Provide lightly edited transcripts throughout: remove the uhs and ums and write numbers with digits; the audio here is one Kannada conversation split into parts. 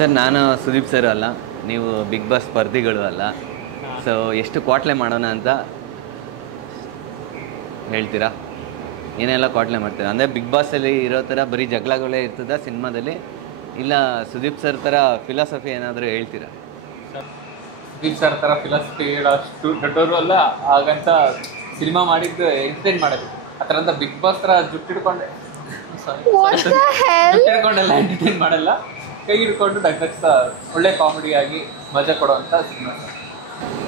ಸರ್ ನಾನು ಸುದೀಪ್ ಸರ್ ಅಲ್ಲ, ನೀವು ಬಿಗ್ ಬಾಸ್ ಸ್ಪರ್ಧಿಗಳು ಅಲ್ಲ. ಸೊ ಎಷ್ಟು ಕ್ವಾಟ್ಲೆ ಮಾಡೋಣ ಅಂತ ಹೇಳ್ತೀರಾ? ಏನೆಲ್ಲ ಕ್ವಾಟ್ಲೆ ಮಾಡ್ತೀರಾ? ಅಂದರೆ ಬಿಗ್ ಬಾಸಲ್ಲಿ ಇರೋ ಥರ ಬರೀ ಜಗಳಗಳೇ ಇರ್ತದ ಸಿನಿಮಾದಲ್ಲಿ, ಇಲ್ಲ ಸುದೀಪ್ ಸರ್ ಥರ ಫಿಲಾಸಫಿ ಏನಾದರೂ ಹೇಳ್ತೀರಾ? ಸುದೀಪ್ ಸರ್ ಥರ ಫಿಲಾಸಫಿ ಹೇಳೋಷ್ಟು ದೊಡ್ಡವರು ಅಲ್ಲ, ಹಾಗಂತ ಸಿನಿಮಾ ಮಾಡಿದ್ದು ಎಂಟರ್ಟೈನ್ ಮಾಡೋದು. ಆ ಥರ ಅಂತ ಬಿಗ್ ಬಾಸ್ ಥರ ಜುಟ್ಟಿಡ್ಕೊಂಡೆಲ್ಲ ಎಂಟರ್ಟೈನ್ ಮಾಡಲ್ಲ, ಕೈ ಹಿಡ್ಕೊಂಡು ಡಗ್ಡಗ್ಸ್ತಾ ಒಳ್ಳೆ ಕಾಮಿಡಿ ಆಗಿ ಮಜಾ ಕೊಡುವಂಥ ಸಿನಿಮಾ.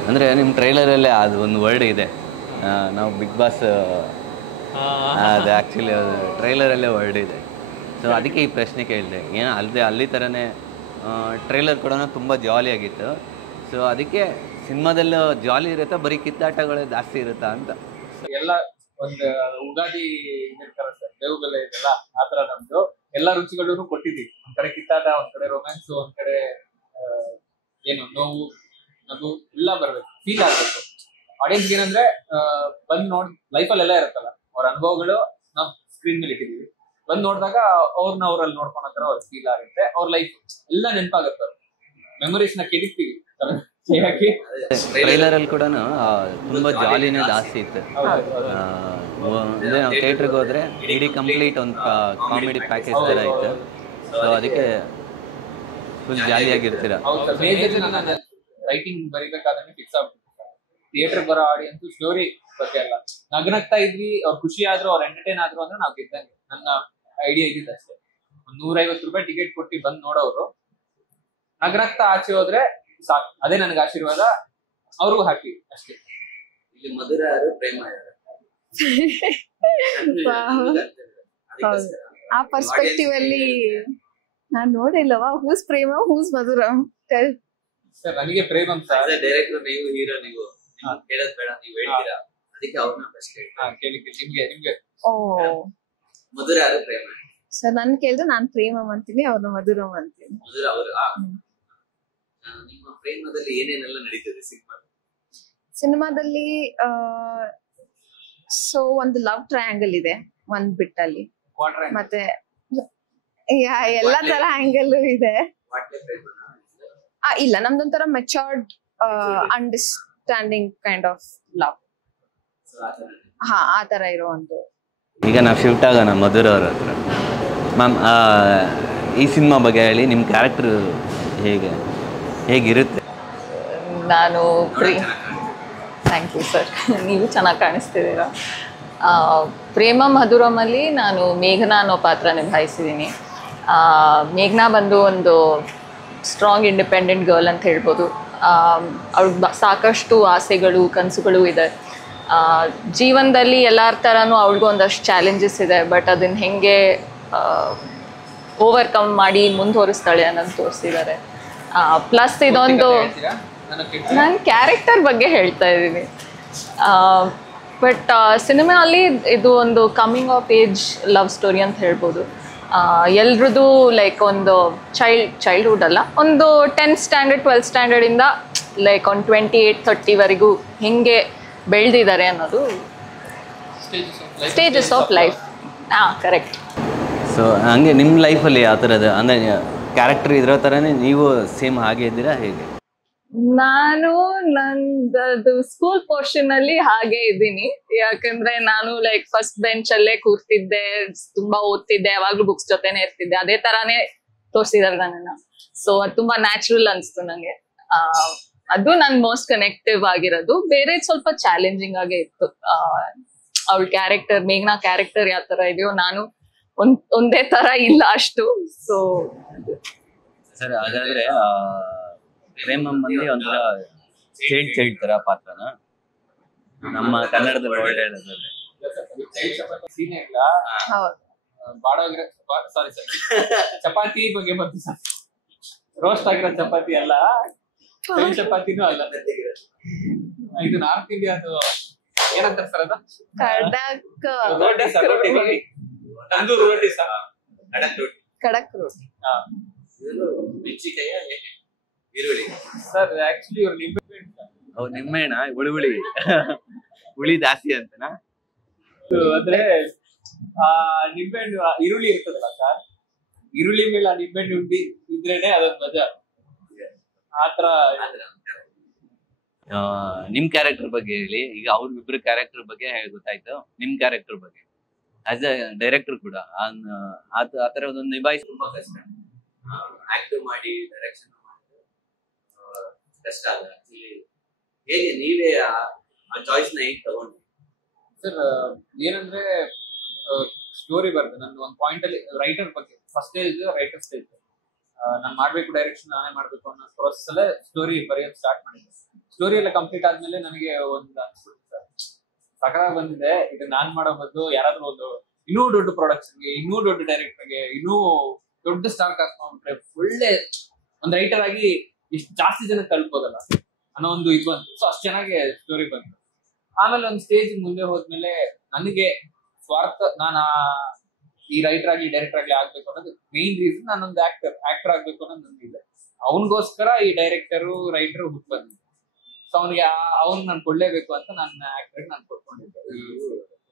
ಅಂದರೆ ನಿಮ್ಮ ಟ್ರೈಲರಲ್ಲೇ ಅದು ಒಂದು ವರ್ಡ್ ಇದೆ, ನಾವು ಬಿಗ್ ಬಾಸ್, ಅದು ಆ್ಯಕ್ಚುಲಿ ಅದು ಟ್ರೈಲರಲ್ಲೇ ವರ್ಡ್ ಇದೆ. ಸೊ ಅದಕ್ಕೆ ಈ ಪ್ರಶ್ನೆ ಕೇಳಿದೆ. ಏನೋ ಅಲ್ಲಿ ಥರನೇ ಟ್ರೈಲರ್ ಕೂಡ ತುಂಬ ಜಾಲಿಯಾಗಿತ್ತು. ಸೊ ಅದಕ್ಕೆ ಸಿನಿಮಾದಲ್ಲೂ ಜಾಲಿ ಇರುತ್ತಾ, ಬರೀ ಕಿತ್ತಾಟಗಳೇ ಜಾಸ್ತಿ ಇರುತ್ತಾ ಅಂತ. ಎಲ್ಲ ಒಂದು ಉಗಾದಿ ಇದಿರ್ತಾರ ಸರ್, ಬೇವುಗಲ್ಲ ಇದೆಲ್ಲ ಆ ಥರ ನಮ್ದು ಎಲ್ಲ ರುಚಿಗಳನ್ನು ಕೊಟ್ಟಿದ್ದೀವಿ. ಒಂದ್ ಕಡೆ ಕಿತ್ತಾಟ, ಒಂದ್ ಕಡೆ ರೊಮ್ಯಾನ್ಸ್, ಒಂದ್ ಕಡೆ ಏನು ನೋವು, ನಗು ಎಲ್ಲ ಬರ್ಬೇಕು, ಫೀಲ್ ಆಗ್ಬೇಕು ಆಡಿಯನ್ಸ್ಗೆ. ಏನಂದ್ರೆ ಬಂದ್ ಲೈಫಲ್ಲಿ ಎಲ್ಲ ಇರುತ್ತಲ್ಲ, ಅವ್ರ ಅನುಭವಗಳು ನಾವು ಸ್ಕ್ರೀನ್ ಮೇಲೆ ಇಟ್ಟಿದೀವಿ. ಬಂದ್ ನೋಡಿದಾಗ ಅವ್ರನ್ನ ಅವರಲ್ಲಿ ನೋಡ್ಕೊಳೋ ತರ ಅವ್ರ ಫೀಲ್ ಆಗುತ್ತೆ, ಅವ್ರ ಲೈಫ್ ಎಲ್ಲ ನೆನಪಾಗುತ್ತೆ, ಮೆಮೊರೀಸ್ ನ ಕೆಡಿತೀವಿ. ಟ್ರೈಲರಲ್ಲಿ ಕೂಡ ತುಂಬ ಜಾಲಿನೇ ಜಾಸ್ತಿ ಇತ್ತು. ಅಂದರೆ ನಾವು ಥಿಯೇಟ್ರಿಗೆ ಹೋದರೆ ಇಡೀ ಕಂಪ್ಲೀಟ್ ಒಂದು ಕಾಮಿಡಿ ಪ್ಯಾಕೇಜ್ ಥರ ಇತ್ತು. ಸೊ ಅದಕ್ಕೆ ಫುಲ್ ಜಾಲಿಯಾಗಿರ್ತೀರ. ರೈಟಿಂಗ್ ಬರಿಬೇಕಾದ್ರೆ ಫಿಕ್ಸ್ ಆಗ್ಬಿಟ್ಟು ಥಿಯೇಟರ್ ಬರೋ ಆಡಿಯನ್ಸ್ ಸ್ಟೋರಿ ಬಗ್ಗೆ ಅಲ್ಲ, ನಗ್ನಗ್ತಾ ಇದ್ವಿ, ಅವ್ರು ಖುಷಿ ಆದ್ರು, ಅವ್ರು ಎಂಟರ್ಟೈನ್ ಆದ್ರು ಅಂದ್ರೆ ನಾವು ಗೆದ್ದಂಗೆ. ನನ್ನ ಐಡಿಯಾ ಇದ್ದಿದ್ದು ಅಷ್ಟೇ. ಒಂದ್ ₹150 ಟಿಕೆಟ್ ಕೊಟ್ಟು ಬಂದ್ ನೋಡೋರು ನಗ್ನಗ್ತಾ ಆಚೆ ಹೋದ್ರೆ ಸಾಕು, ಅದೇ ನನಗೆ ಆಶೀರ್ವಾದ, ಅವ್ರಿಗೂ ಹ್ಯಾಪಿ ಅಷ್ಟೇ. ಇಲ್ಲಿ ಮಧುರ ಯಾರು, ಪ್ರೇಮ ಯಾರು? ಆ ಪರ್ಸ್ಪೆಕ್ಟಿವ್ ಅಲ್ಲಿ ನಾನ್ ನೋಡಿಲ್ಲವಾ, ಹೂಸ್ ಪ್ರೇಮ, ಹೂಸ್ ಮಧುರ? ಸರ್ ನನಗೆ ಪ್ರೇಮ ಸರ್. ಡೈರೆಕ್ಟರ್ ನೀವು, ಹೀರೋ ನೀವು, ಕೇಳೋದ್ ಬೇಡ, ನೀವು ಹೇಳ್ತೀರಾ, ಅದಕ್ಕೆ ಅವ್ರನ್ನ ಫಸ್ಟ್ ಕೇಳಿ. ನಿಮ್ಗೆ ಓ ಮಧುರ ಯಾರು, ಪ್ರೇಮ? ಸರ್ ನನ್ ಕೇಳಿದ್ರೆ ನಾನ್ ಪ್ರೇಮಂ ಅಂತೀನಿ, ಅವ್ರನ್ನ ಮಧುರಂ ಅಂತೀನಿ. ಮಧುರ ಅವರು. ನಿಮ್ಮ ಪ್ರೇಮದಲ್ಲಿ ಏನೇನೆಲ್ಲ ನಡೀತದೆ ಸಿನಿಮಾದಲ್ಲಿ? ಸೊ ಒಂದು ಲವ್ ಟ್ರಯಾಂಗಲ್ ಇದೆ ಒಂದ್ ಬಿಟ್ಟಲ್ಲಿ, ಮತ್ತೆ ಎಲ್ಲಾ ತರ ಆಂಗಲ್ ಇದೆ. ಇಲ್ಲ, ನಮ್ದೊಂಥರ matured understanding kind of love. ಹಾ, ಆ ತರ ಇರೋ ಒಂದು. ಈಗ ನಾವು ಶಿಫ್ಟ್ ಆಗೋಣ ಮಧುರ ಅವ್ರ ಹತ್ರ. ಮ್ಯಾಮ್, ಈ ಸಿನಿಮಾ ಬಗ್ಗೆ ಹೇಳಿ, ನಿಮ್ಮ ಕ್ಯಾರೆಕ್ಟರ್ ಹೇಗಿರುತ್ತೆ? ನಾನು ಥ್ಯಾಂಕ್ ಯು ಸರ್, ನೀವು ಚೆನ್ನಾಗಿ ಕಾಣಿಸ್ತಿದ್ದೀರಾ. ಪ್ರೇಮ ಮಧುರಮಲ್ಲಿ ನಾನು ಮೇಘನಾ ಅನ್ನೋ ಪಾತ್ರ ನಿಭಾಯಿಸಿದ್ದೀನಿ. ಮೇಘನಾ ಬಂದು ಒಂದು ಸ್ಟ್ರಾಂಗ್ ಇಂಡಿಪೆಂಡೆಂಟ್ ಗರ್ಲ್ ಅಂತ ಹೇಳ್ಬೋದು. ಅವ್ಳಿಗೆ ಸಾಕಷ್ಟು ಆಸೆಗಳು, ಕನಸುಗಳು ಇದೆ. ಜೀವನದಲ್ಲಿ ಎಲ್ಲರ ಥರನೂ ಅವ್ಳಿಗೂ ಒಂದಷ್ಟು ಚಾಲೆಂಜಸ್ ಇದೆ, ಬಟ್ ಅದನ್ನು ಹೇಗೆ ಓವರ್ಕಮ್ ಮಾಡಿ ಮುಂದುವರಿಸ್ತಾಳೆ ಅನ್ನೋದು ತೋರಿಸಿದ್ದಾರೆ. ಪ್ಲಸ್ ಇದೊಂದು, ನಾನು ಕ್ಯಾರೆಕ್ಟರ್ ಬಗ್ಗೆ ಹೇಳ್ತಾ ಇದ್ದೀನಿ, ಬಟ್ ಸಿನಿಮಾಲ್ಲಿ ಇದು ಒಂದು coming of age love story ಅಂತ ಹೇಳ್ಬೋದು. ಎಲ್ರದ್ದು ಲೈಕ್ ಒಂದು ಚೈಲ್ಡ್ಹುಡ್ ಅಲ್ಲ, ಒಂದು 10th ಸ್ಟ್ಯಾಂಡರ್ಡ್ 12th ಸ್ಟ್ಯಾಂಡರ್ಡಿಂದ ಲೈಕ್ ಒಂದು 28-30ವರೆಗೂ ಹೇಗೆ ಬೆಳೆದಿದ್ದಾರೆ ಅನ್ನೋದು stages of life. Correct. So ಹಂಗೆ ನಿಮ್ಮ ಲೈಫಲ್ಲಿ ಆ ಥರದ ಅಂದರೆ ಕ್ಯಾರೆಕ್ಟರ್ ಇರೋ ಥರನೇ ನೀವು ಸೇಮ್ ಹಾಗೆ ಇದ್ದೀರಾ, ಹೇಗೆ? ನಾನು ನಂದು ಸ್ಕೂಲ್ ಪೋರ್ಷನ್ ಅಲ್ಲಿ ಹಾಗೆ ಇದ್ದೀನಿ. ಯಾಕಂದ್ರೆ ನಾನು ಲೈಕ್ ಫಸ್ಟ್ ಬೆಂಚ್ ಅಲ್ಲೇ ಕೂರ್ತಿದ್ದೆ, ತುಂಬಾ ಓದ್ತಿದ್ದೆ, ಯಾವಾಗ್ಲೂ ಬುಕ್ಸ್ ಜೊತೆನೆ ಇರ್ತಿದ್ದೆ. ಅದೇ ತರಾನೇ ತೋರಿಸಿದಾರೆ ನನ್ನನ್ನ. ಸೊ ಅದು ತುಂಬಾ ನ್ಯಾಚುರಲ್ ಅನ್ಸ್ತು ನಂಗೆ. ಅದು ನನ್ ಮೋಸ್ಟ್ ಕನೆಕ್ಟಿವ್ ಆಗಿರೋದು. ಬೇರೆ ಸ್ವಲ್ಪ ಚಾಲೆಂಜಿಂಗ್ ಆಗೇ ಇತ್ತು. ಅವಳ ಕ್ಯಾರೆಕ್ಟರ್, ಮೇಘನಾ ಕ್ಯಾರೆಕ್ಟರ್ ಯಾವ ತರ ಇದೆಯೋ ನಾನು ಒಂದೇ ತರ ಇಲ್ಲ ಅಷ್ಟು. ಸೊ ಸರ್, ಹಾಗಾದ್ರೆ ಪ್ರೇಮಂ ಬಂದು ಒಂಥರ ಚೈಲ್ಡ್ ತರ ಪಾತ್ರನ ನಮ್ಮ ಕನ್ನಡದಲ್ಲಿ ವರ್ಡ್ ಹೇಳೋದ್ರಲ್ಲಿ. ಚಪಾತಿ ಬಗ್ಗೆ ಬಂತು ಸರ್. ರೋಸ್ಟ್ ಆಗಿರೋ ಚಪಾತಿ ಅಲ್ಲ, ಚಪಾತಿನೂ ಅಲ್ಲ, ಇದು ನಾರ್ತ್ ಇಂಡಿಯಾದು ಏನಂತಾರೆ ಸರ್ ಅದು? ರೋಟಿ ಸರ್, ರೋಟಿ, ತಂದೂರು ರೋಟಿ ಸರ್, ಕಡಕ್ ರೋಟಿ. ಮೆಣಸಿನಕಾಯಿ, ಈರುಳ್ಳಿ ಸರ್. ಆಕ್ಚುಲಿ ಇವ್ರು ನಿಂಬೆಹಣ್ಣ, ಹುಳಿ ಜಾಸ್ತಿ ಅಂತನಾ? ಅಂದ್ರೆ ನಿಂಬೆಹಣ್ಣು ಈರುಳ್ಳಿ ಇರ್ತದಲ್ಲ ಸರ್, ಈರುಳ್ಳಿ ಮೇಲೆ ಆ ನಿಂಬೆಹಣ್ಣು ಉಂಡಿ ಇದ್ರೇನೆ ಅದೊಂದು ಮಜಾ. ಆತರ ನಿಮ್ ಕ್ಯಾರೆಕ್ಟರ್ ಬಗ್ಗೆ ಹೇಳಿ. ಈಗ ಅವ್ರಿಬ್ರು ಕ್ಯಾರೆಕ್ಟರ್ ಬಗ್ಗೆ ಗೊತ್ತಾಯ್ತು, ನಿಮ್ ಕ್ಯಾರೆಕ್ಟರ್ ಬಗ್ಗೆ ಆಸ್ ಅ ಡೈರೆಕ್ಟರ್ ಕೂಡ ಆತರ ಒಂದು ನಿಭಾಯಿಸಿ ತುಂಬಾ ಕಷ್ಟ. ಆಕ್ಟ್ ಮಾಡಿ ಡೈರೆಕ್ಷನ್ ಮಾಡಿ ಕಷ್ಟ ಅಲ್ಲ ಆಕ್ಚುಲಿ. ಹೇಗೆ ನೀವೇ ಆ ಚಾಯ್ಸ್ ನ ಹೇಗೆ ತಗೊಂಡ್ರಿ? ಸರ್ ಏನಂದ್ರೆ ಸ್ಟೋರಿ ಬರ್ತದೆ ನನ್ನ ಒಂದು ಪಾಯಿಂಟ್ ಅಲ್ಲಿ. ರೈಟರ್ ಬಗ್ಗೆ ಫಸ್ಟ್ ಸ್ಟೇಜ್ ರೈಟರ್ ಸ್ಟೇಜ್. ನಾನು ಮಾಡ್ಬೇಕು, ಡೈರೆಕ್ಷನ್ ನಾನೇ ಮಾಡ್ಬೇಕು ಅನ್ನೋ ಪ್ರೋಸೆಸ್ ಅಲ್ಲೇ ಸ್ಟೋರಿ ಬರೆಯೋದು ಸ್ಟಾರ್ಟ್ ಮಾಡಿದ್ದೆ. ಸ್ಟೋರಿ ಎಲ್ಲ ಕಂಪ್ಲೀಟ್ ಆದ್ಮೇಲೆ ನನಗೆ ಒಂದು ಅನ್ಸ್ಬಿಟ್ಟು ಸರ್ ಸಕಾಲ ಬಂದಿದೆ, ಇದು ನಾನ್ ಮಾಡೋ ಬದಲು ಯಾರಾದ್ರೂ ಒಂದು ಇನ್ನೂ ದೊಡ್ಡ ಪ್ರೊಡಕ್ಷನ್ಗೆ, ಇನ್ನೂ ದೊಡ್ಡ ಡೈರೆಕ್ಟರ್ಗೆ, ಇನ್ನೂ ದೊಡ್ಡ ಸ್ಟಾರ್ ಹಾಕೊಂಡ್ರೆ ಒಳ್ಳೆ ಒಂದು ರೈಟರ್ ಆಗಿ ಎಷ್ಟು ಜಾಸ್ತಿ ಜನ ತಲುಪೋದಲ್ಲ ಅನ್ನೋ ಒಂದು ಇದು ಬಂತು. ಸೊ ಅಷ್ಟು ಚೆನ್ನಾಗಿ ಸ್ಟೋರಿ ಬಂತು. ಆಮೇಲೆ ಒಂದು ಸ್ಟೇಜ್ ಮುಂದೆ ಹೋದ್ಮೇಲೆ ನನಗೆ ಸ್ವಾರ್ಥ, ನಾನು ಈ ರೈಟರ್ ಆಗ್ಲಿ ಡೈರೆಕ್ಟರ್ ಆಗ್ಲಿ ಆಗ್ಬೇಕು ಅನ್ನೋದು ಮೇನ್ ರೀಸನ್. ನಾನೊಂದು ಆಕ್ಟರ್ ಆಗ್ಬೇಕು ಅನ್ನೋದು ನಂದಿದೆ. ಅವನಿಗೋಸ್ಕರ ಈ ಡೈರೆಕ್ಟರು ರೈಟರ್ ಹುಟ್ಟು ಬಂದಿದೆ. ಸೊ ಅವನಿಗೆ ಅವ್ನು ನಾನು ಕೊಡ್ಲೇಬೇಕು ಅಂತ ನನ್ನ ಆಕ್ಟರ್ ನಾನು ಕೊಟ್ಕೊಂಡಿದ್ದೆ.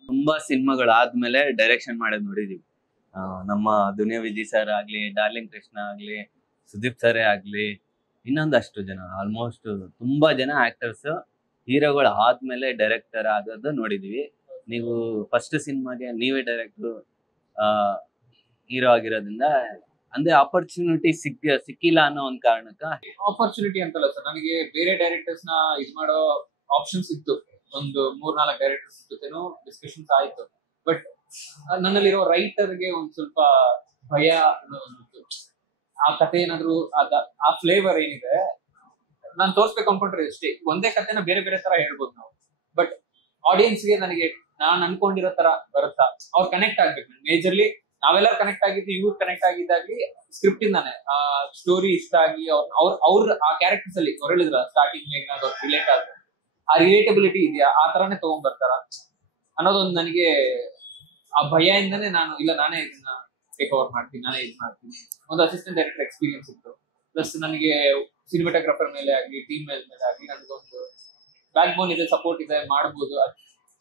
ತುಂಬಾ ಸಿನಿಮಾಗಳಾದ್ಮೇಲೆ ಡೈರೆಕ್ಷನ್ ಮಾಡೋದ್ ನೋಡಿದೀವಿ. ನಮ್ಮ ದುನಿಯಾ ವಿಜಯ್ ಸರ್ ಆಗ್ಲಿ, ಡಾರ್ಲಿಂಗ್ ಕೃಷ್ಣ ಆಗ್ಲಿ, ಸುದೀಪ್ ಸರೇ ಆಗ್ಲಿ, ಇನ್ನೊಂದಷ್ಟು ಜನ ಆಲ್ಮೋಸ್ಟ್ ತುಂಬಾ ಜನ ಆಕ್ಟರ್ಸ್ ಹೀರೋಗಳು ಆದ್ಮೇಲೆ ಡೈರೆಕ್ಟರ್ ಆಗೋದು ನೋಡಿದೀವಿ. ನೀವು ಫಸ್ಟ್ ಸಿನಿಮಾಗೆ ನೀವೇ ಡೈರೆಕ್ಟರ್ ಹೀರೋ ಆಗಿರೋದ್ರಿಂದ ಅಂದ್ರೆ ಆಪರ್ಚುನಿಟಿ ಸಿಕ್ಕಿಲ್ಲ ಅನ್ನೋ ಒಂದ್ ಕಾರಣಕ್ಕ. ಆಪರ್ಚುನಿಟಿ ಅಂತಲ್ಲ ಸರ್, ನನಗೆ ಬೇರೆ ಡೈರೆಕ್ಟರ್ಸ್ ನ ಇದು ಮಾಡೋ ಆಪ್ಷನ್ಸ್ ಇತ್ತು. ಒಂದು 3-4 ಡೈರೆಕ್ಟರ್ಸ್ ಜೊತೆನೂ ಡಿಸ್ಕಷನ್ಸ್ ಆಯ್ತು. ಬಟ್ ನನ್ನಲ್ಲಿರೋ ರೈಟರ್ಗೆ ಒಂದ್ ಸ್ವಲ್ಪ ಭಯ ಅನ್ನೋದು, ಆ ಕಥೆ ಏನಾದ್ರು ಆ ಫ್ಲೇವರ್ ಏನಿದೆ ನಾನು ತೋರ್ಸ್ಬೇಕು ಅನ್ಕೊಂಡ್ರೆ ಅಷ್ಟೇ. ಒಂದೇ ಕಥೆನ ಬೇರೆ ಬೇರೆ ತರ ಹೇಳ್ಬೋದು ನಾವು. ಬಟ್ ಆಡಿಯನ್ಸ್ಗೆ ನನಗೆ ನಾನ್ ಅನ್ಕೊಂಡಿರೋ ತರ ಬರುತ್ತಾ, ಅವ್ರು ಕನೆಕ್ಟ್ ಆಗ್ಬೇಕು. ಮೇಜರ್ಲಿ ನಾವೆಲ್ಲರೂ ಕನೆಕ್ಟ್ ಆಗಿದ್ದು, ಇವ್ರು ಕನೆಕ್ಟ್ ಆಗಿದ್ದಾಗ್ಲಿ ಸ್ಕ್ರಿಪ್ಟ್ ಇಂದಾನೆ. ಸ್ಟೋರಿ ಇಷ್ಟ ಆಗಿ ಅವ್ರ ಆ ಕ್ಯಾರೆಕ್ಟರ್ಸ್ ಅಲ್ಲಿ ಅವ್ರು ಹೇಳಿದ್ರ ಸ್ಟಾರ್ಟಿಂಗ್ ಏನಾದ್ರು ರಿಲೇಟ್ ಆದ್ರೆ ಆ ರಿಲೇಟಬಿಲಿಟಿ ಇದೆಯಾ, ಆ ತರಾನೇ ತಗೊಂಡ್ ಬರ್ತಾರ ಅನ್ನೋದೊಂದು ನನಗೆ ಆ ಭಯದಿಂದಾನೆ ನಾನು ಇಲ್ಲ ನಾನೇ ಇದನ್ನ ಟೇಕ್ ಓವರ್ ಮಾಡ್ತೀನಿ, ನಾನೇ ಇದು ಮಾಡ್ತೀನಿ. ಒಂದು ಅಸಿಸ್ಟೆಂಟ್ ಡೈರೆಕ್ಟರ್ ಎಕ್ಸ್ಪೀರಿಯನ್ಸ್ ಇತ್ತು. ಪ್ಲಸ್ ನನಗೆ ಸಿನಿಮಾಟೋಗ್ರಾಫರ್ ಮೇಲೆ ಆಗ್ಲಿ, ಟೀಮ್ ಮೇಲೆ ಆಗ್ಲಿ ನನಗೊಂದು ಬ್ಯಾಕ್ ಬೋನ್ ಇದೆ, ಸಪೋರ್ಟ್ ಇದೆ, ಮಾಡ್ಬೋದು.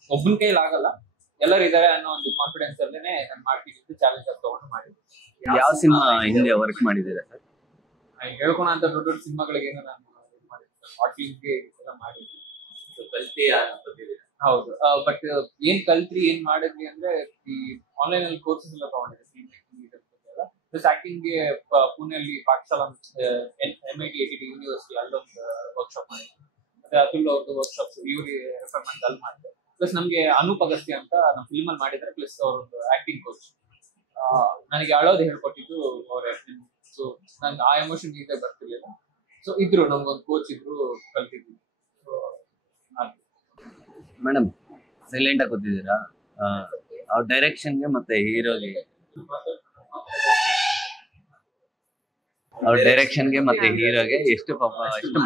ಒಬ್ಬನ ಕೈಯಲ್ಲಿ ಆಗಲ್ಲ, ಎಲ್ಲರೂ ಇದಾರೆ ಅನ್ನೋ ಒಂದು ಕಾನ್ಫಿಡೆನ್ಸ್ ಅಲ್ಲೇನೆ ನಾನು ಮಾಡ್ತೀನಿ ಅಂತ ಚಾಲೆಂಜ್ ತಗೊಂಡು ಮಾಡಿದ್ದೆ. ಯಾವ ಸಿನಿಮಾ ಹಿಂದೆ ವರ್ಕ್ ಮಾಡಿದ್ದೀರಾ ಸರ್? ಹೇಳ್ಕೊಳ ಅಂತ ದೊಡ್ಡ ದೊಡ್ಡ ಸಿನಿಮಾಗಳಿಗೇನು ನಾನು ಮಾಡಿದ್ದೆ, ಶಾರ್ಟ್ ಫಿಲ್ಮ್ಗೆ ಎಲ್ಲ ಮಾಡಿದ್ದೆ. ಹೌದು. ಬಟ್ ಏನ್ ಕಲ್ತ್ರಿ, ಏನ್ ಮಾಡಿದ್ವಿ ಅಂದ್ರೆ ಈ ಆನ್ಲೈನ್ ಅಲ್ಲಿ ಕೋರ್ಸಸ್ ಎಲ್ಲ ತಗೊಂಡಿದ್ದೆ. ಪ್ಲಸ್ ಆಕ್ಟಿಂಗ್ ಗೆ ಪುಣೆಯಲ್ಲಿ ಪಾಠಶಾಲಾ MIT ATT ಯೂನಿವರ್ಸಿಟಿ ಅಲ್ಲೊಂದು ವರ್ಕ್ಶಾಪ್ ಮಾಡಿದ್ದೆ. ಮತ್ತೆ ಅತುಲ್ ಅವ್ರದ್ದು ವರ್ಕ್ಶಾಪ್ಸ್ ಇವ್ರಿಗೆ ರೆಫರ್ ಮಾಡಿ ಅಲ್ಲಿ ಮಾಡಿದೆ. ಪ್ಲಸ್ ನಮ್ಗೆ ಅನೂಪ್ ಅಗಸ್ತ್ಯ ಅಂತ ನಮ್ಮ ಫಿಲ್ಮ್ ಅಲ್ಲಿ ಮಾಡಿದ್ದಾರೆ. ಪ್ಲಸ್ ಅವ್ರದ್ದು ಆಕ್ಟಿಂಗ್ ಕೋಚ್ ನನಗೆ ಅಳೋದು ಹೇಳ್ಕೊಟ್ಟಿದ್ದು ಅವರೇ. ಸೊ ನಂಗೆ ಆ ಎಮೋಷನ್ ಇದೆ ಬರ್ತಿರ್ಲಿಲ್ಲ. ಸೊ ಇದ್ರು ನಮ್ಗೊಂದು ಕೋಚ್ ಇದ್ರು, ಕಲ್ತಿದ್ವಿ. ಮೇಡಮ್ ಸೈಲೆಂಟ್ ಆಗಿ ಕೂತಿದ್ದೀರಾ? ಅವ್ರ ಡೈರೆಕ್ಷನ್ಗೆ ಮತ್ತೆ ಹೀರೋಗೆ, ಅವ್ರ ಡೈರೆಕ್ಷನ್ಗೆ ಮತ್ತೆ ಹೀರೋಗೆ ಎಷ್ಟು